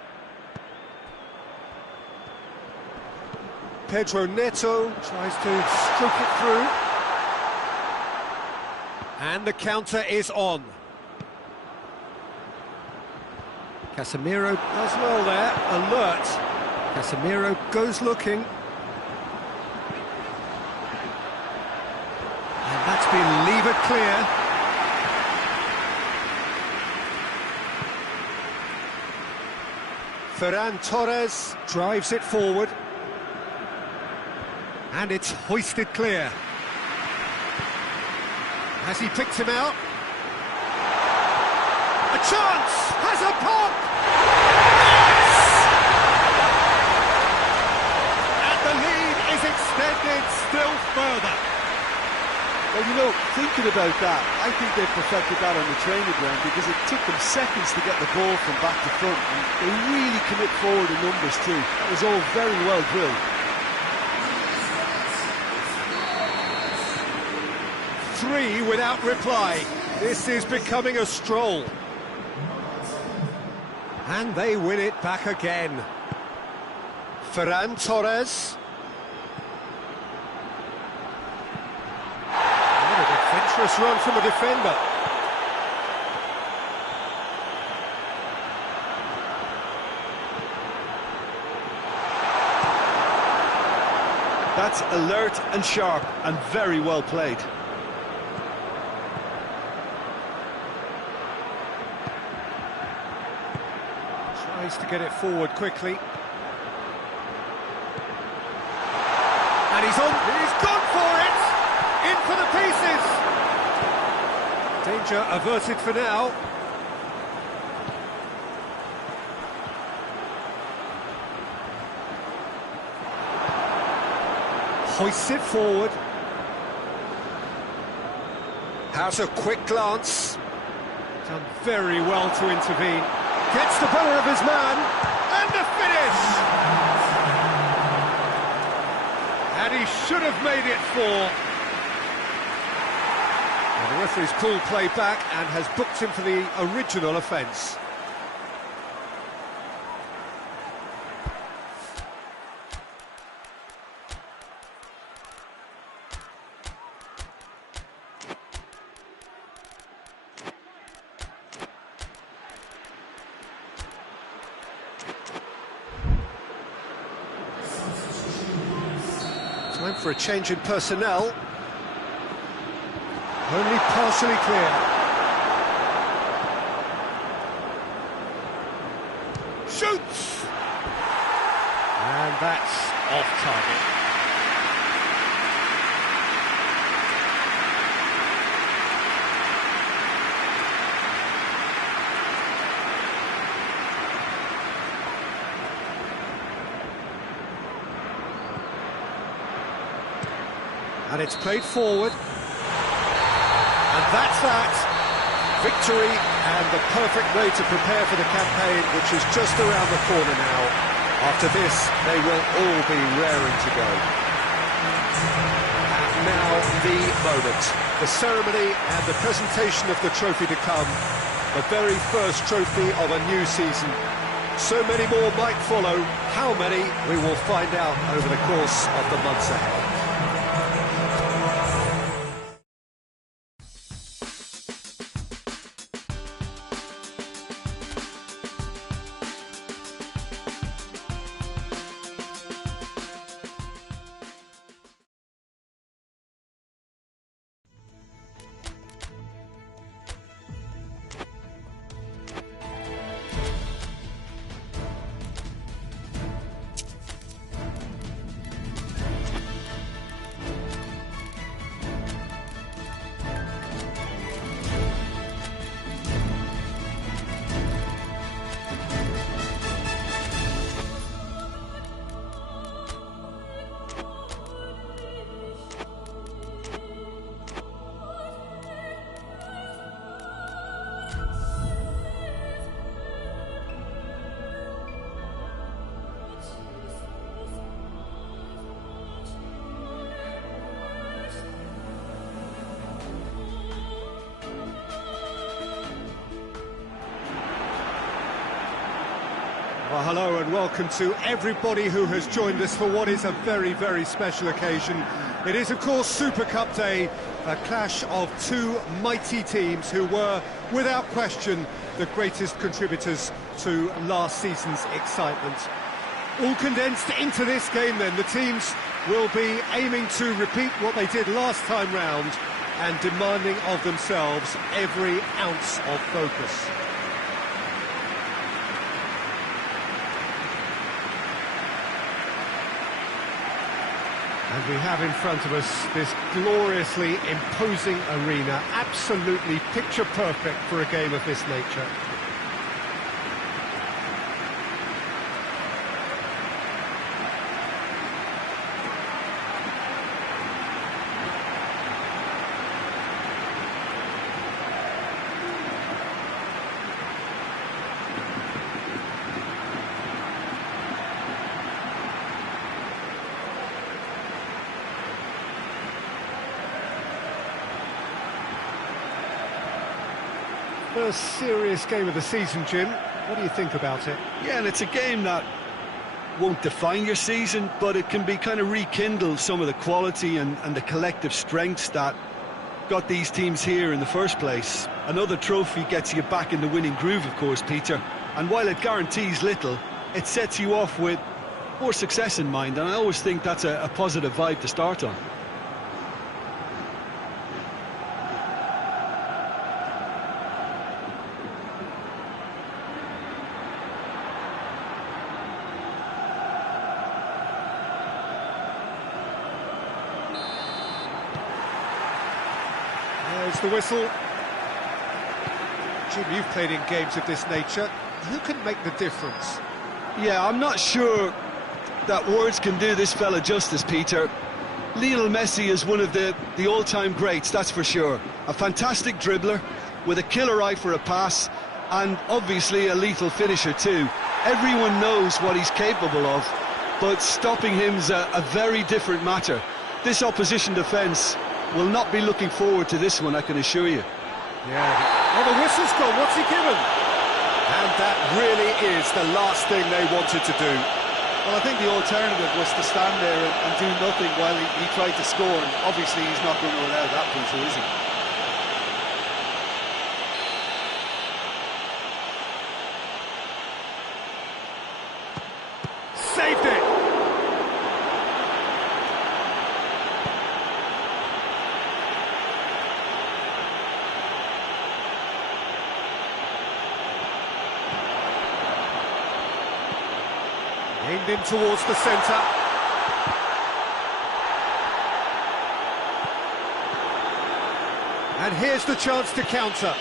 Pedro Neto tries to stroke it through. And the counter is on. Casemiro does well there, alert. Casemiro goes looking. And that's been levered clear. Ferran Torres drives it forward. And it's hoisted clear. Has he picked him out? A chance! Has a pop! Yes! And the lead is extended still further. Well, you know, thinking about that, I think they've perfected that on the training ground because it took them seconds to get the ball from back to front, and they really commit forward in numbers too. That was all very well drilled. 3 without reply. This is becoming a stroll. And they win it back again. Ferran Torres. What an adventurous run from a defender. That's alert and sharp and very well played. Tries to get it forward quickly. And he's gone for it! In for the pieces! Danger averted for now. Hoists it forward. Has a quick glance. Done very well to intervene. Gets the better of his man. And the finish! And he should have made it 4. Well, the referee's called play back and has booked him for the original offence. Time for a change in personnel. Only partially clear. Shoots! And that's off target. And it's played forward. And that's that. Victory and the perfect way to prepare for the campaign, which is just around the corner now. After this, they will all be raring to go. And now the moment. The ceremony and the presentation of the trophy to come. The very first trophy of a new season. So many more might follow. How many, we will find out over the course of the months ahead. Well, hello and welcome to everybody who has joined us for what is a very, very special occasion. It is, of course, Super Cup Day, a clash of two mighty teams who were, without question, the greatest contributors to last season's excitement. All condensed into this game then, the teams will be aiming to repeat what they did last time round and demanding of themselves every ounce of focus. And we have in front of us this gloriously imposing arena, absolutely picture perfect for a game of this nature. First serious game of the season, Jim. What do you think about it? Yeah, and it's a game that won't define your season, but it can be kind of rekindle some of the quality and the collective strengths that got these teams here in the first place. Another trophy gets you back in the winning groove, of course, Peter. And while it guarantees little, it sets you off with more success in mind, and I always think that's a positive vibe to start on. There's the whistle. Jim, you've played in games of this nature. Who can make the difference? Yeah, I'm not sure that words can do this fella justice, Peter. Lionel Messi is one of the all-time greats, that's for sure. A fantastic dribbler with a killer eye for a pass, and obviously a lethal finisher too. Everyone knows what he's capable of, but stopping him's a very different matter. This opposition defence will not be looking forward to this one, I can assure you. Yeah. Oh, the whistle's gone. What's he given? And that really is the last thing they wanted to do. Well, I think the alternative was to stand there and do nothing while he tried to score, and obviously he's not going to allow that, Peter, is he? Saved it! Aimed in towards the centre. And here's the chance to counter.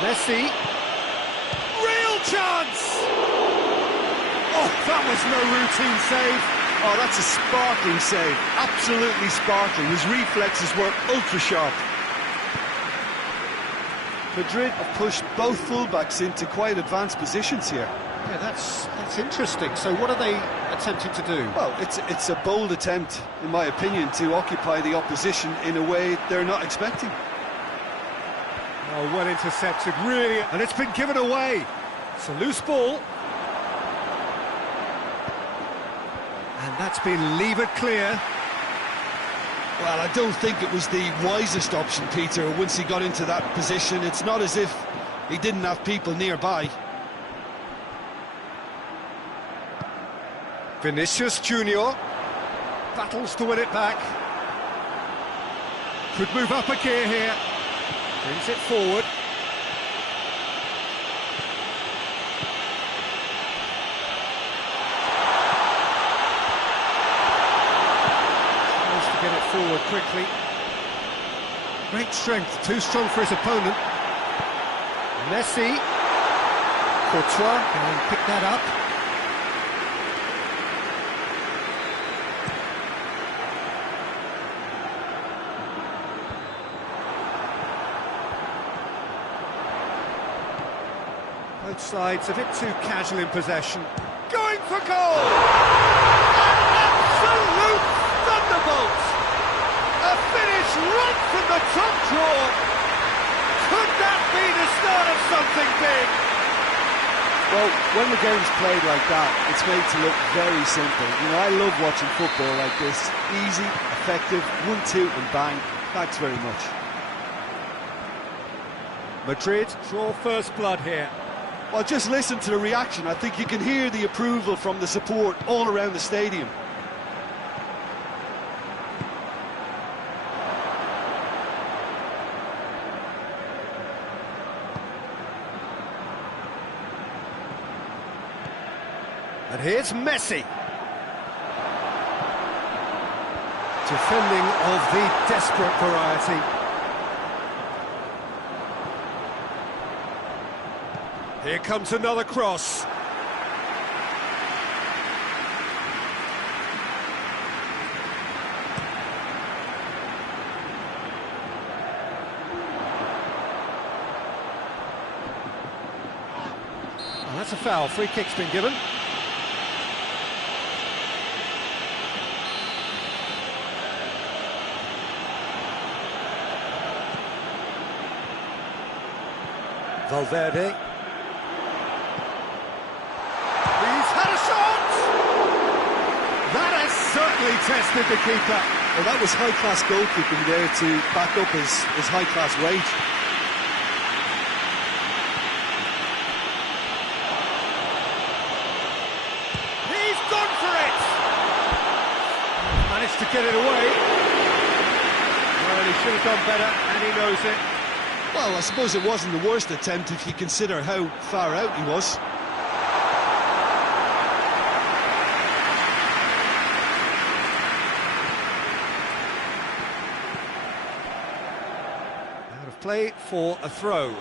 Messi. Real chance! Oh, that was no routine save. Oh, that's a sparkling save. Absolutely sparkling. His reflexes were ultra-sharp. Madrid have pushed both fullbacks into quite advanced positions here. Yeah, that's interesting. So what are they attempting to do? Well, it's a bold attempt, in my opinion, to occupy the opposition in a way they're not expecting. Oh, well intercepted, really, and it's been given away. It's a loose ball. And that's been levered clear. Well, I don't think it was the wisest option, Peter, once he got into that position. It's not as if he didn't have people nearby. Vinicius Junior battles to win it back. Could move up a gear here. Brings it forward. Tries to get it forward quickly. Great strength, too strong for his opponent. Messi. Courtois can pick that up. Both sides a bit too casual in possession. Going for goal! An absolute thunderbolt! A finish right from the top draw! Could that be the start of something big? Well, when the game's played like that, it's made to look very simple. You know, I love watching football like this. Easy, effective, 1-2 and bang. Thanks very much. Madrid draw first blood here. Well, just listen to the reaction. I think you can hear the approval from the support all around the stadium. And here's Messi. Defending of the desperate variety. Here comes another cross. Oh, that's a foul. Free kick's been given. Valverde. That has certainly tested the keeper. Well, that was high-class goalkeeping there to back up his high-class wage. to get it away. Well, he should have done better, and he knows it. Well, I suppose it wasn't the worst attempt if you consider how far out he was. Out of play for a throw.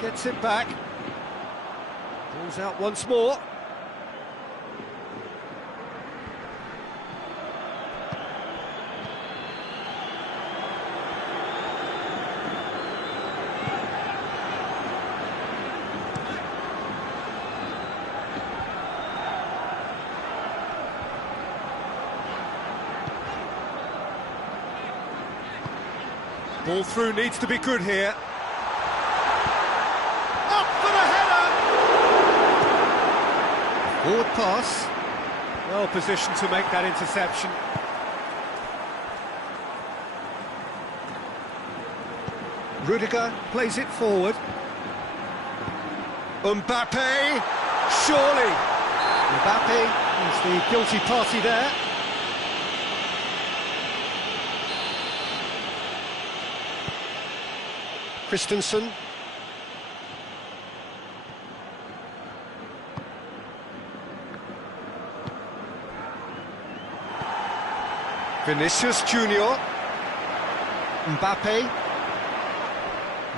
Gets it back. Ball's out once more. Ball through needs to be good here. Up for the header! Forward pass. Well positioned to make that interception. Rudiger plays it forward. Mbappe, surely. Mbappe is the guilty party there. Christensen. Vinicius Junior. Mbappe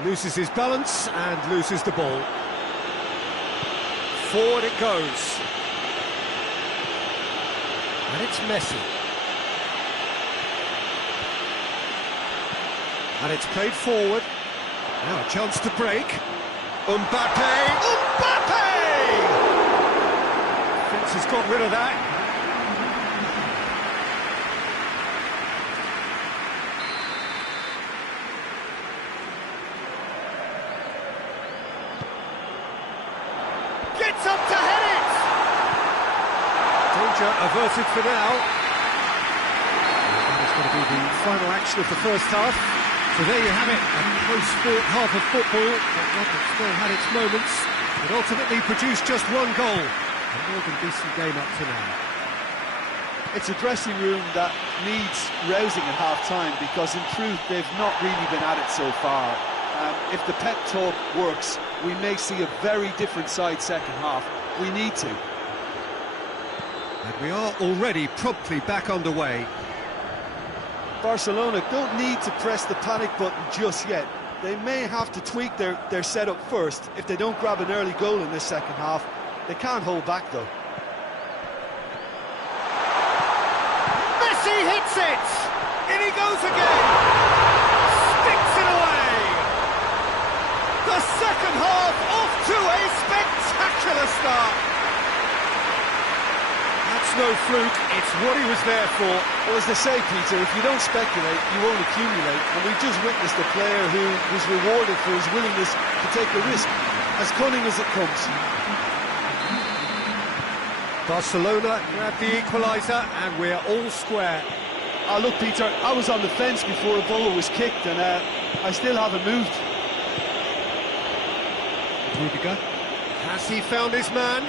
loses his balance and loses the ball. Forward it goes. And it's Messi. And it's played forward. Now a chance to break. Mbappe! Mbappe! Fence has got rid of that. Gets up to head it! Danger averted for now. That is going to be the final action of the first half. So there you have it, a close-fought half of football, but one that still had its moments. It ultimately produced just one goal. A more than decent game up to now. It's a dressing room that needs rousing at half-time, because in truth they've not really been at it so far. If the pep talk works, we may see a very different side second half. We need to. And we are already promptly back underway. Barcelona don't need to press the panic button just yet. They may have to tweak their setup first if they don't grab an early goal in this second half. They can't hold back though. Messi hits it! In he goes again! Sticks it away! The second half off to a spectacular start! That's no fluke, it's what he was there for. Well, as they say, Peter, if you don't speculate, you won't accumulate. And we've just witnessed a player who was rewarded for his willingness to take a risk, as cunning as it comes. Barcelona grab the equaliser, and we're all square. Oh, look, Peter, I was on the fence before a ball was kicked, and I still haven't moved. Rudiger, has he found his man?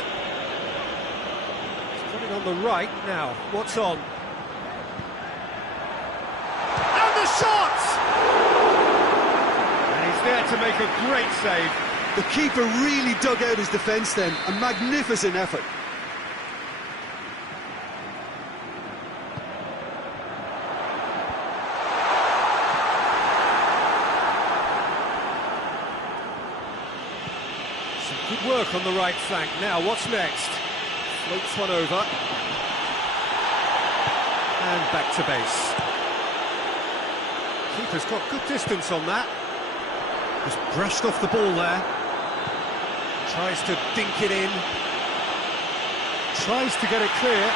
On the right now, what's on? And the shot! And he's there to make a great save. The keeper really dug out his defence then, a magnificent effort. Some good work on the right flank. Now, what's next? Floats one over. And back to base. Keeper's got good distance on that. Just brushed off the ball there. Tries to dink it in. Tries to get it clear.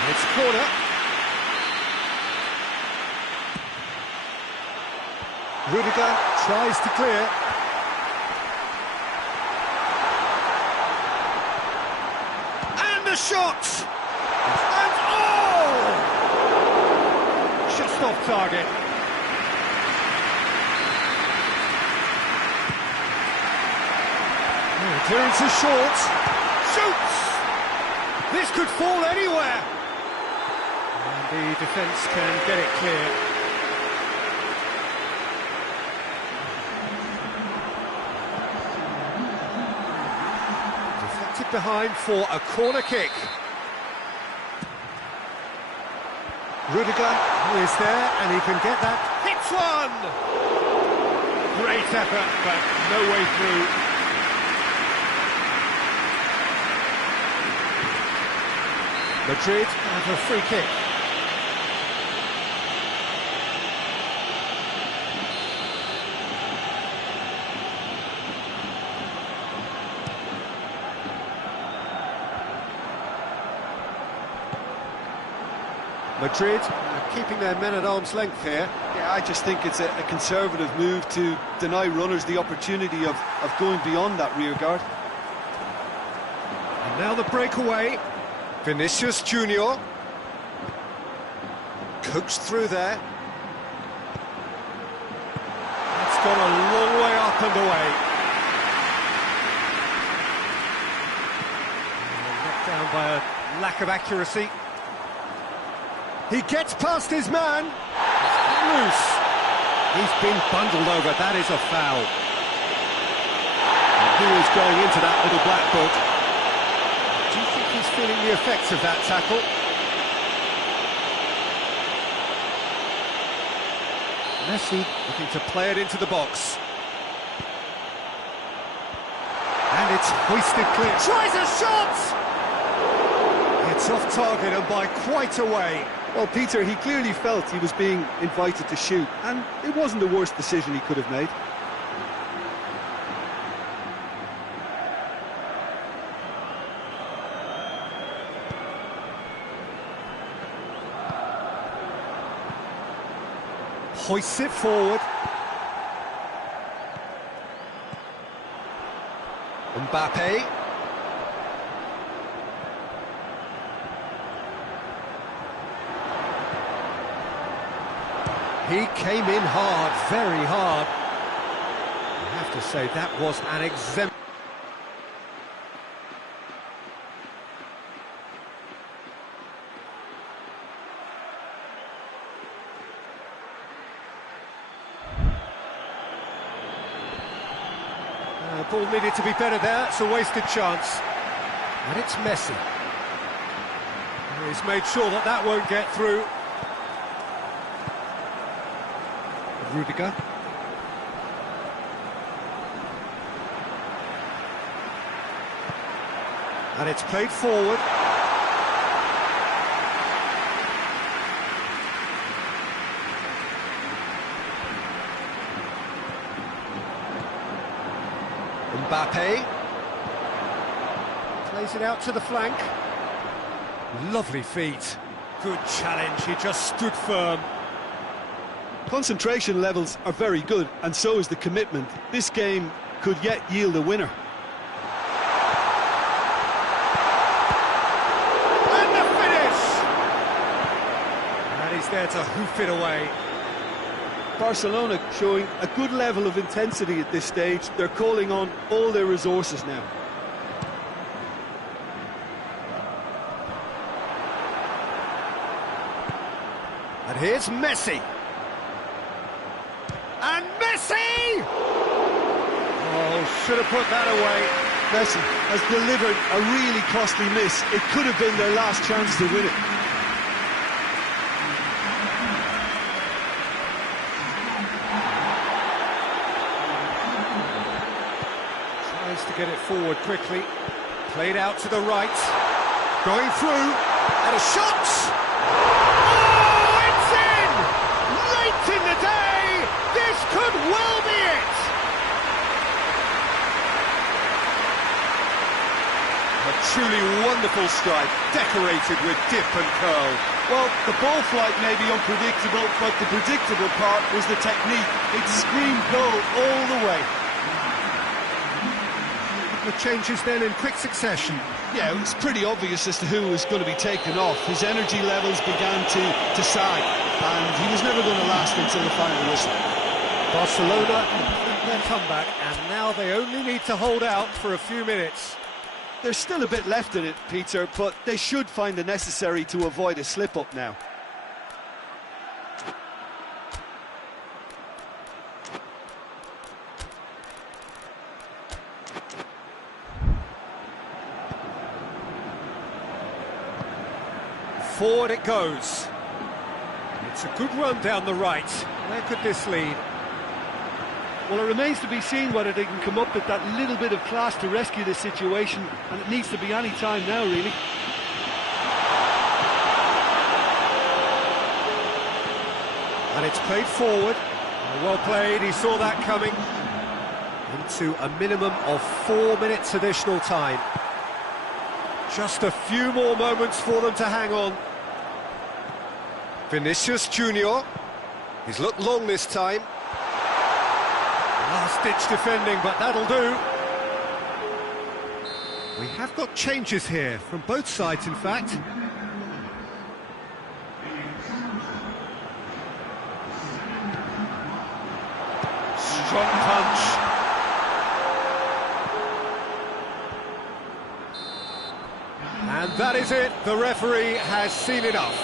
And it's corner. Rudiger tries to clear. Shot! And oh! Just off target. Clearance is short. Shoots! This could fall anywhere. And the defence can get it clear. Deflected behind for a corner kick. Rudiger is there, and he can get that. Hits one! Great effort, but no way through. Madrid have a free kick. Madrid keeping their men at arm's length here. Yeah, I just think it's a conservative move to deny runners the opportunity of going beyond that rear guard. And now the breakaway. Vinicius Junior. Coaxed through there. It's gone a long way up and away. Knocked down by a lack of accuracy. He gets past his man. Loose. He's been bundled over. That is a foul. And who is going into that little black book? Do you think he's feeling the effects of that tackle? Messi looking to play it into the box. And it's hoisted clear. Tries a shot! It's off target and by quite a way. Well, Peter, he clearly felt he was being invited to shoot, and it wasn't the worst decision he could have made. Hoists it forward. Mbappe. He came in hard, very hard. I have to say, that was an exemplary. Ball needed to be better there, it's a wasted chance. And it's Messi. He's made sure that that won't get through. Rudiger. And it's played forward. Mbappe plays it out to the flank. Lovely feet. Good challenge, he just stood firm. Concentration levels are very good, and so is the commitment. This game could yet yield a winner. And the finish! And he's there to hoof it away. Barcelona showing a good level of intensity at this stage. They're calling on all their resources now. And here's Messi. And Messi! Oh, should have put that away. Messi has delivered a really costly miss. It could have been their last chance to win it. Tries to get it forward quickly. Played out to the right. Going through. And a shot! Oh, it's in! Late in the day! This could well be it! A truly wonderful strike, decorated with dip and curl. Well, the ball flight may be unpredictable, but the predictable part was the technique. It screamed goal all the way. The changes then in quick succession. Yeah, it was pretty obvious as to who was going to be taken off. His energy levels began to sag, and he was never going to last until the final whistle. Barcelona their comeback, and now they only need to hold out for a few minutes. There's still a bit left in it, Peter, but they should find the necessary to avoid a slip-up now. Forward it goes. It's a good run down the right. Where could this lead? Well, it remains to be seen whether they can come up with that little bit of class to rescue this situation, and it needs to be any time now, really. And it's played forward. Well played, he saw that coming. Into a minimum of 4 minutes additional time. Just a few more moments for them to hang on. Vinicius Junior. He's looked long this time. Last-ditch defending, but that'll do. We have got changes here, from both sides, in fact. Strong punch. And that is it. The referee has seen enough.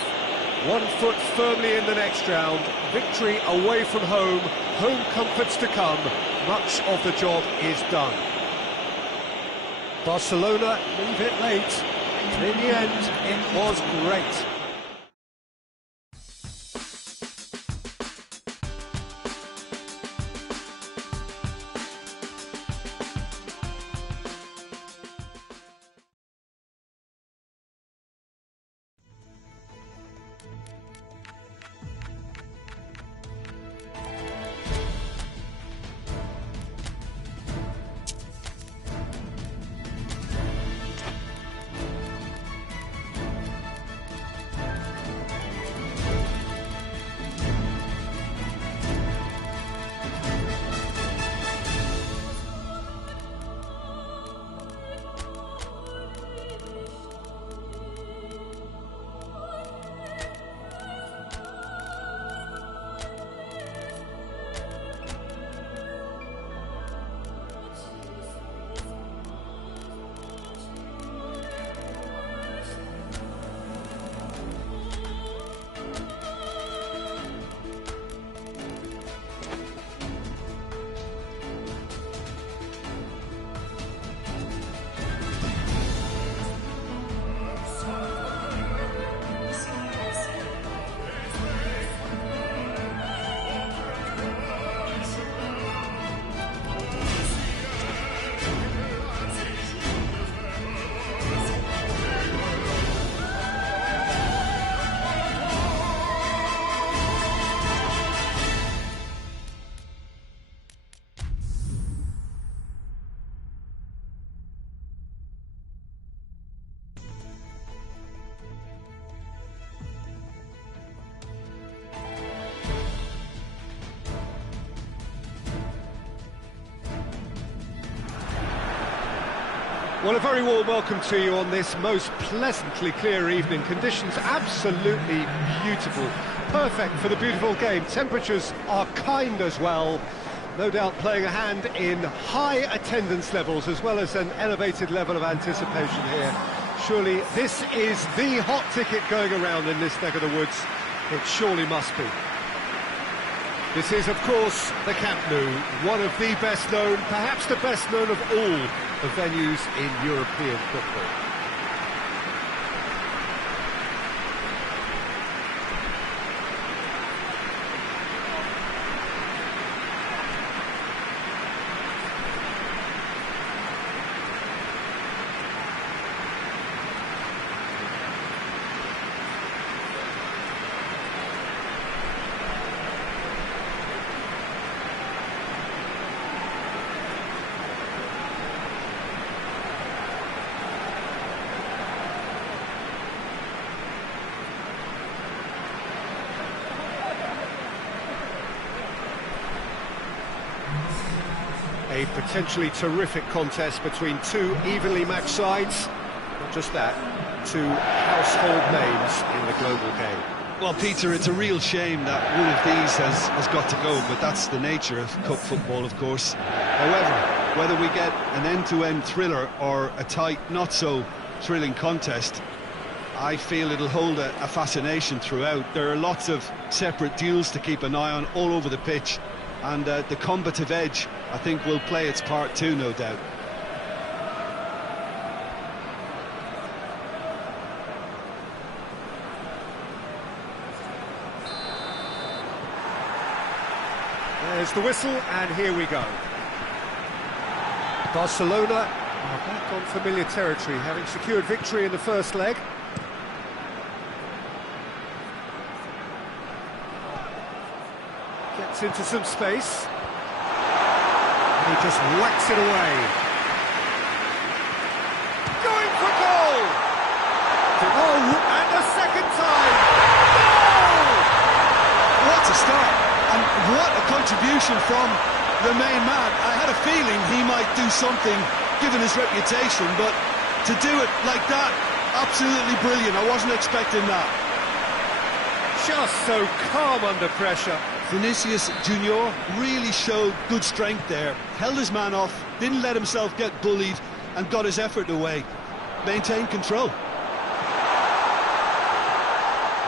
1 foot firmly in the next round. Victory away from home. Home comforts to come. Much of the job is done. Barcelona leave it late. In the end, it was great. Well, a very warm welcome to you on this most pleasantly clear evening. Conditions absolutely beautiful. Perfect for the beautiful game. Temperatures are kind as well. No doubt playing a hand in high attendance levels as well as an elevated level of anticipation here. Surely this is the hot ticket going around in this neck of the woods. It surely must be. This is, of course, the Camp Nou, one of the best known, perhaps the best known of all the venues in European football. A potentially terrific contest between two evenly matched sides. Not just that, two household names in the global game. Well, Peter, it's a real shame that one of these has got to go, but that's the nature of cup football, of course. However, whether we get an end-to-end thriller or a tight, not-so-thrilling contest, I feel it'll hold a fascination throughout. There are lots of separate duels to keep an eye on all over the pitch, and the combative edge, I think, will play its part too, no doubt. There's the whistle, and here we go. Barcelona are back on familiar territory, having secured victory in the first leg. Gets into some space. And he just whacks it away. Going for goal! Oh, and a second time! Goal! What a start! And what a contribution from the main man. I had a feeling he might do something, given his reputation, but to do it like that, absolutely brilliant. I wasn't expecting that. Just so calm under pressure. Vinicius Junior really showed good strength there. Held his man off, didn't let himself get bullied, and got his effort away. Maintained control.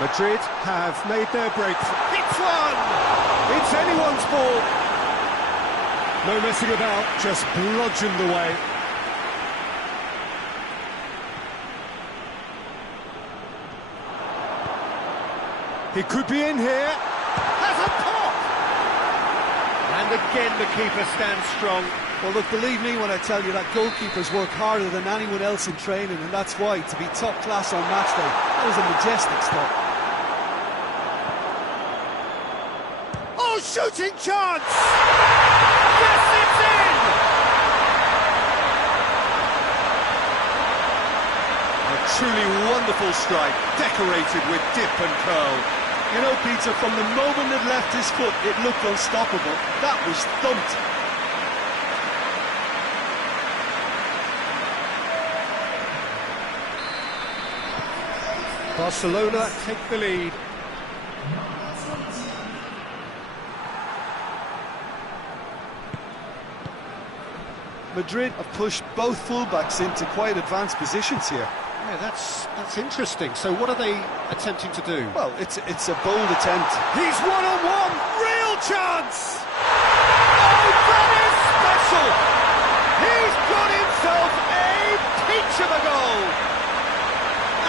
Madrid have made their breakthrough. It's one! It's anyone's ball. No messing about, just bludgeoned away. He could be in here. Has a pop! And again the keeper stands strong. Well, look, believe me when I tell you that goalkeepers work harder than anyone else in training, and that's why, to be top class on match day, that was a majestic stop. Oh, shooting chance! Yes, it's in! A truly wonderful strike, decorated with dip and curl. You know, Peter, from the moment it left his foot, it looked unstoppable. That was thumped. Barcelona take the lead. Madrid have pushed both fullbacks into quite advanced positions here. Yeah, that's interesting. So what are they attempting to do? Well, it's a bold attempt. He's one-on-one! Real chance! Oh, that is special! He's got himself a peach of a goal!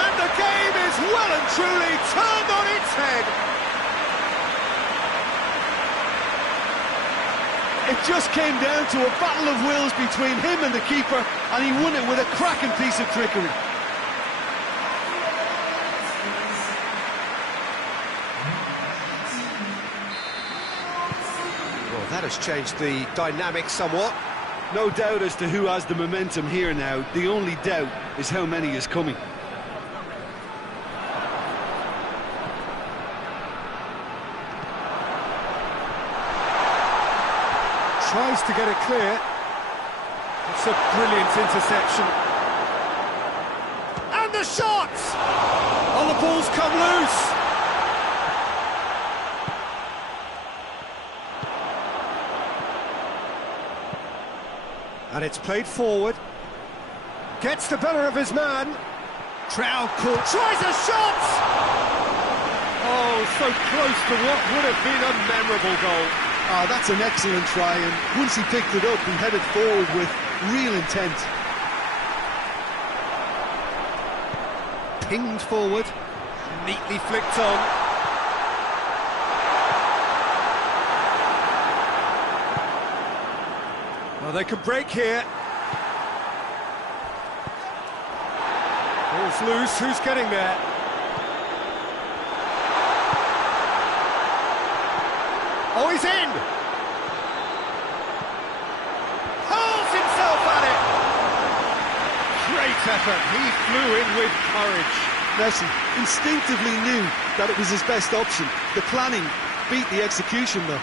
And the game is well and truly turned on its head! It just came down to a battle of wills between him and the keeper, and he won it with a cracking piece of trickery. Well, that has changed the dynamic somewhat. No doubt as to who has the momentum here now. The only doubt is how many is coming. Tries to get it clear. It's a brilliant interception. And the shot! Oh, the ball's come loose! And it's played forward. Gets the better of his man. Trout caught. Tries a shot! Oh, so close to what would have been a memorable goal. Ah, that's an excellent try, and once he picked it up, he headed forward with real intent. Pinged forward, neatly flicked on. Well, they can break here. Ball's loose, who's getting there? Oh, he's in! Hurls himself at it! Great effort, he flew in with courage. Messi instinctively knew that it was his best option. The planning beat the execution, though.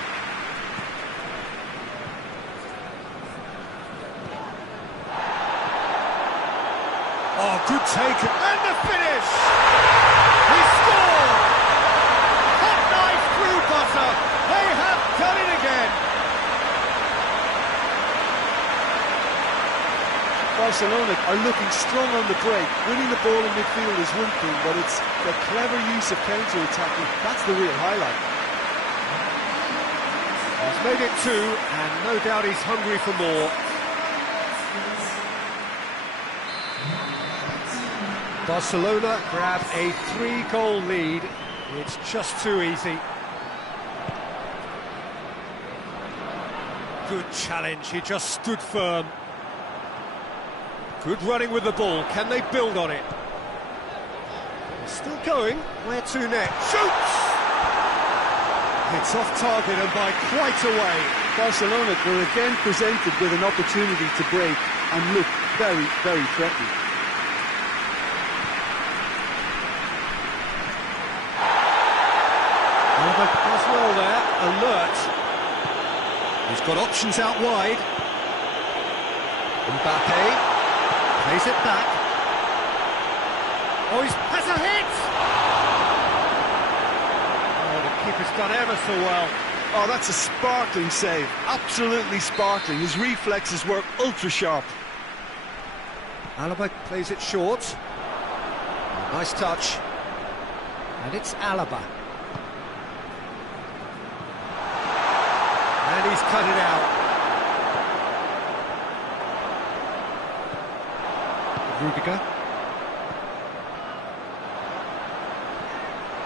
Oh, good take, and the finish! He scored! Barcelona are looking strong on the break. Winning the ball in midfield is one thing, but it's the clever use of counter-attacking. That's the real highlight. He's made it 2, and no doubt he's hungry for more. Barcelona grab a 3-goal lead. It's just too easy. Good challenge, he just stood firm. Good running with the ball, can they build on it? Still going, where to next? Shoots! It's off target and by quite a way. Barcelona were again presented with an opportunity to break and look very, very threatening. Does well there, alert. He's got options out wide. Mbappe plays it back. Oh, has a hit! Oh, the keeper's done ever so well. Oh, that's a sparkling save. Absolutely sparkling. His reflexes were ultra sharp. Alaba plays it short. Nice touch. And it's Alaba. And he's cut it out. Rudiger.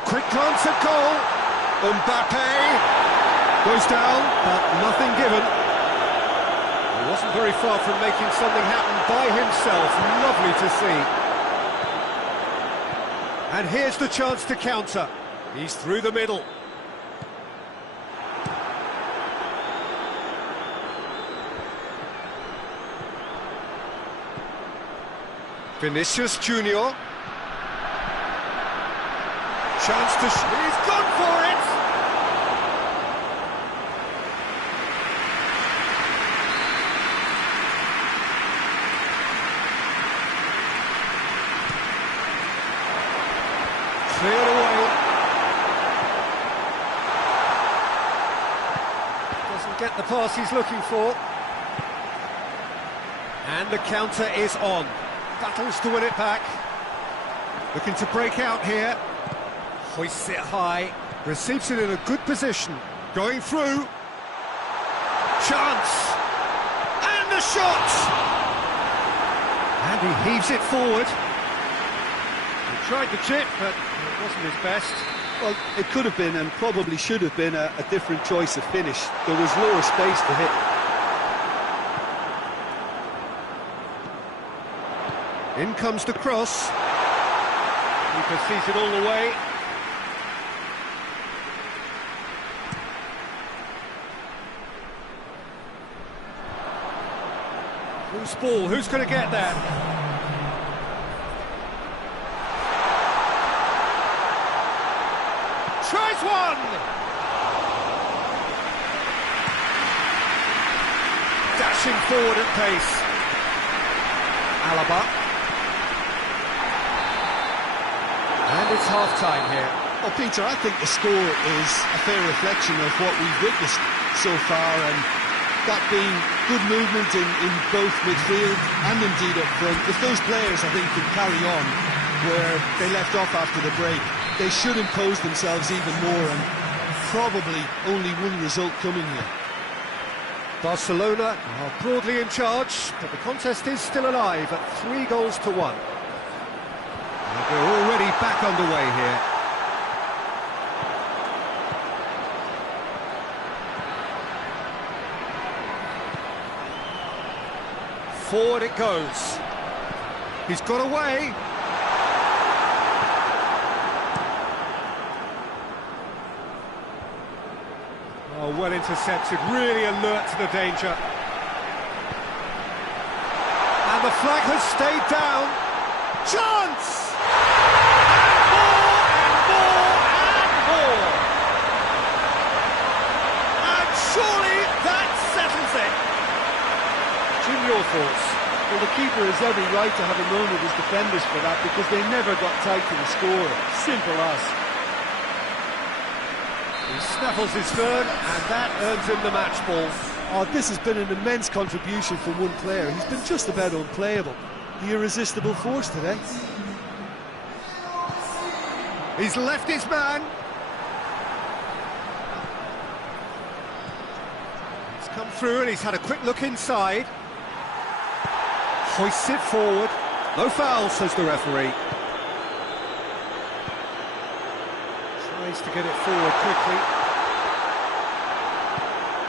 Quick glance at goal. Mbappe goes down, but nothing given. He wasn't very far from making something happen by himself. Lovely to see. And here's the chance to counter. He's through the middle. Vinicius Junior. Chance to he's gone for it! Cleared away. Doesn't get the pass he's looking for. And the counter is on. Battles to win it back. Looking to break out here. Hoists it high. Receives it in a good position. Going through. Chance. And the shot! And he heaves it forward. He tried the chip, but it wasn't his best. Well, it could have been and probably should have been a different choice of finish. There was lower space to hit. In comes the cross. Keeper sees it all the way. Loose ball, who's going to get there? Tries one! Dashing forward at pace. Alaba. And it's half-time here. Well, Peter, I think the score is a fair reflection of what we've witnessed so far, and that being good movement in both midfield and indeed up front. If those players, I think, can carry on where they left off after the break, they should impose themselves even more, and probably only one result coming here. Barcelona are broadly in charge, but the contest is still alive at 3-1. And we're already back underway here. Forward it goes. He's got away. Oh, well intercepted, really alert to the danger. And the flag has stayed down. Chance! And more! And surely that settles it. Jim, your thoughts? Well, the keeper has every right to have a moan at his defenders for that, because they never got tight to the score. Simple as. He snaffles his third, and that earns him the match ball. Oh, this has been an immense contribution from one player. He's been just about unplayable. The irresistible force today. He's left his man. He's come through and he's had a quick look inside. Hoists it forward. No foul, says the referee. Tries to get it forward quickly.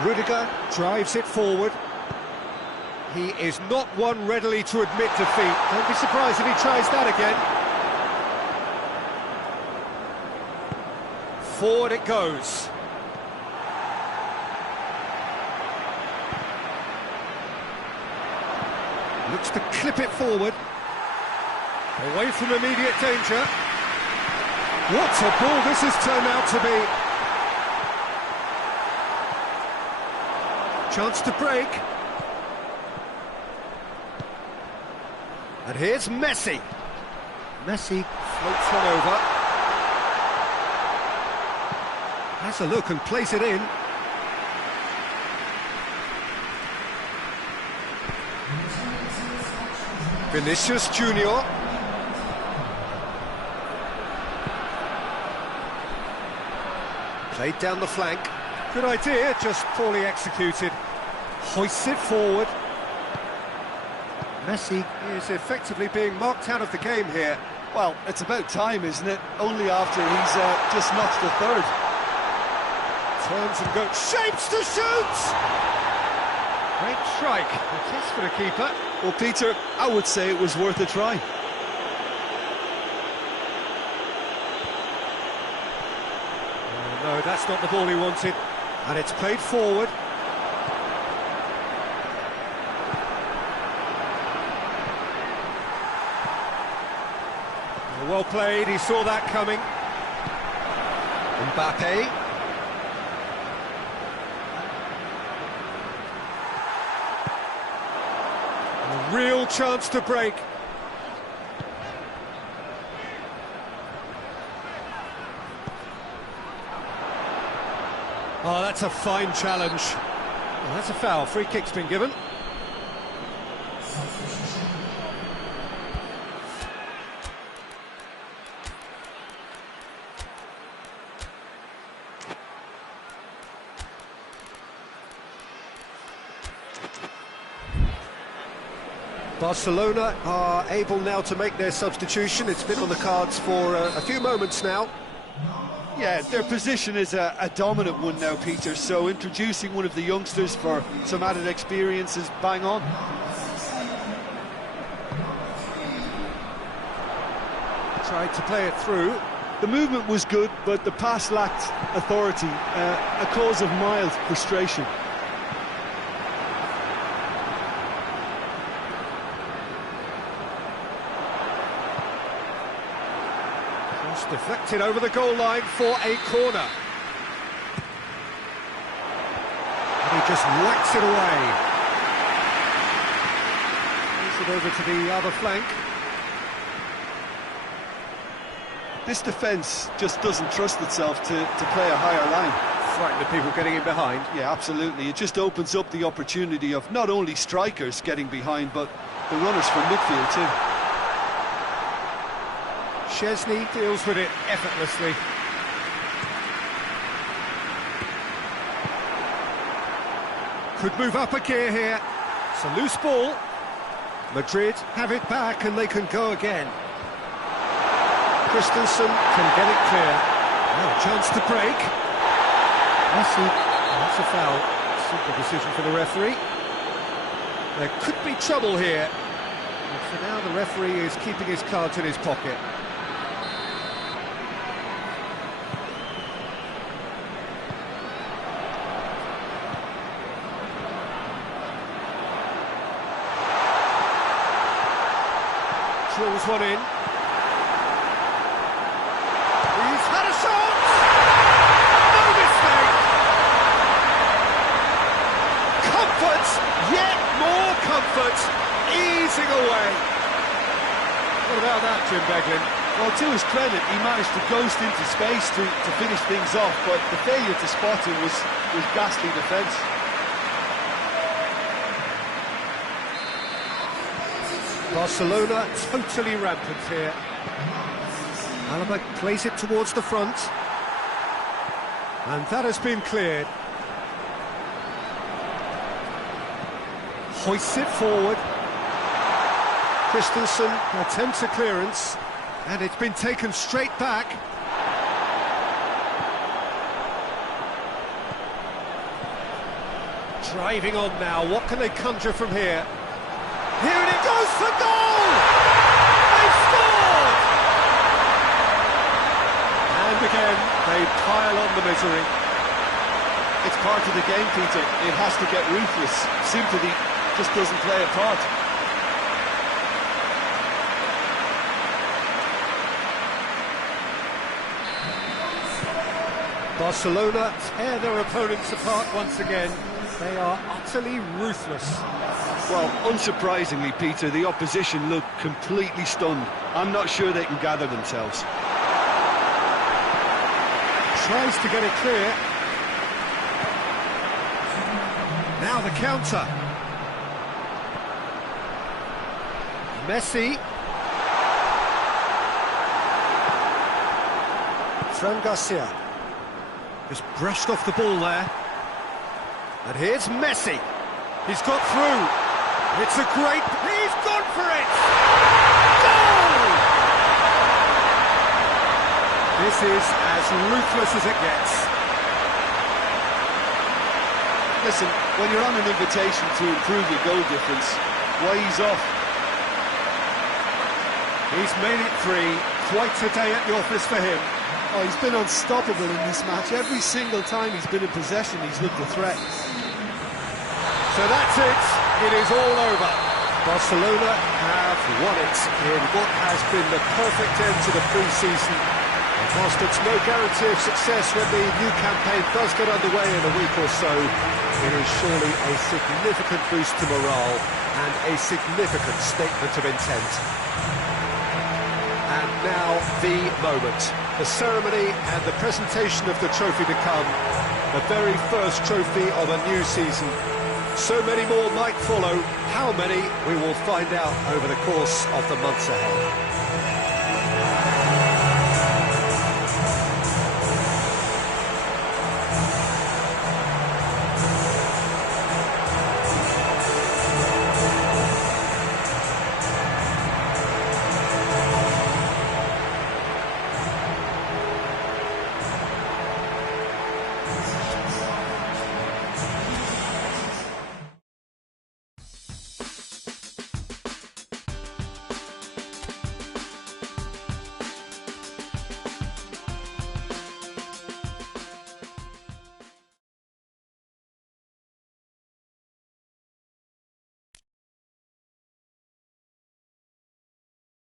Rudiger drives it forward. He is not one readily to admit defeat. Don't be surprised if he tries that again. Forward it goes. Looks to clip it forward. Away from immediate danger. What a ball this has turned out to be. Chance to break. And here's Messi. Messi floats one over. Has a look and plays it in. Vinicius Junior. Played down the flank. Good idea, just poorly executed. Hoists it forward. Messi is effectively being marked out of the game here. Well, it's about time, isn't it? Only after he's just notched the third. Turns and goes, shapes to shoot! Great strike, a test for the keeper. Well, Peter, I would say it was worth a try. No, that's not the ball he wanted. And it's played forward. Well played, he saw that coming. Mbappe. A real chance to break. Oh, that's a fine challenge. Well, that's a foul. Free kick's been given. Barcelona are able now to make their substitution. It's been on the cards for a few moments now. Yeah, their position is a dominant one now, Peter, so introducing one of the youngsters for some added experience is bang on. Tried to play it through. The movement was good, but the pass lacked authority, a cause of mild frustration. Deflected over the goal line for a corner. And he just whacks it away. Plays it over to the other flank. This defence just doesn't trust itself to play a higher line. Frightened of people getting in behind. Yeah, absolutely. It just opens up the opportunity of not only strikers getting behind, but the runners from midfield too. Szczesny deals with it effortlessly. Could move up a gear here. It's a loose ball. Madrid have it back and they can go again. Christensen can get it clear. Now a chance to break. Messi, that's a foul. Simple decision for the referee. There could be trouble here. But for now the referee is keeping his cards in his pocket. Drills one in. He's had a shot! No mistake! Comfort! Yet more comfort! Easing away. What about that, Jim Beglin? Well, to his credit, he managed to ghost into space to finish things off, but the failure to spot him was ghastly defence. Barcelona totally rampant here. Alaba plays it towards the front. And that has been cleared. Hoists it forward. Christensen attempts a clearance. And it's been taken straight back. Driving on now, what can they conjure from here? Here it goes for goal! They've scored! And again, they pile on the misery. It's part of the game, Peter. It has to get ruthless. Sympathy just doesn't play a part. Barcelona tear their opponents apart once again. They are utterly ruthless. Well, unsurprisingly, Peter, the opposition look completely stunned. I'm not sure they can gather themselves. Tries to get it clear. Now the counter. Messi. Fran Garcia. Just brushed off the ball there. And here's Messi. He's got through. It's a great... He's gone for it! Goal! This is as ruthless as it gets. Listen, when you're on an invitation to improve your goal difference, why ease off? He's made it 3. Quite a day at the office for him. Oh, he's been unstoppable in this match. Every single time he's been in possession, he's looked a threat. So that's it. It is all over. Barcelona have won it in what has been the perfect end to the pre-season. And whilst it's no guarantee of success when the new campaign does get underway in a week or so, it is surely a significant boost to morale and a significant statement of intent. And now the moment, the ceremony and the presentation of the trophy to come, the very first trophy of a new season. So many more might follow. How many, we will find out over the course of the months ahead.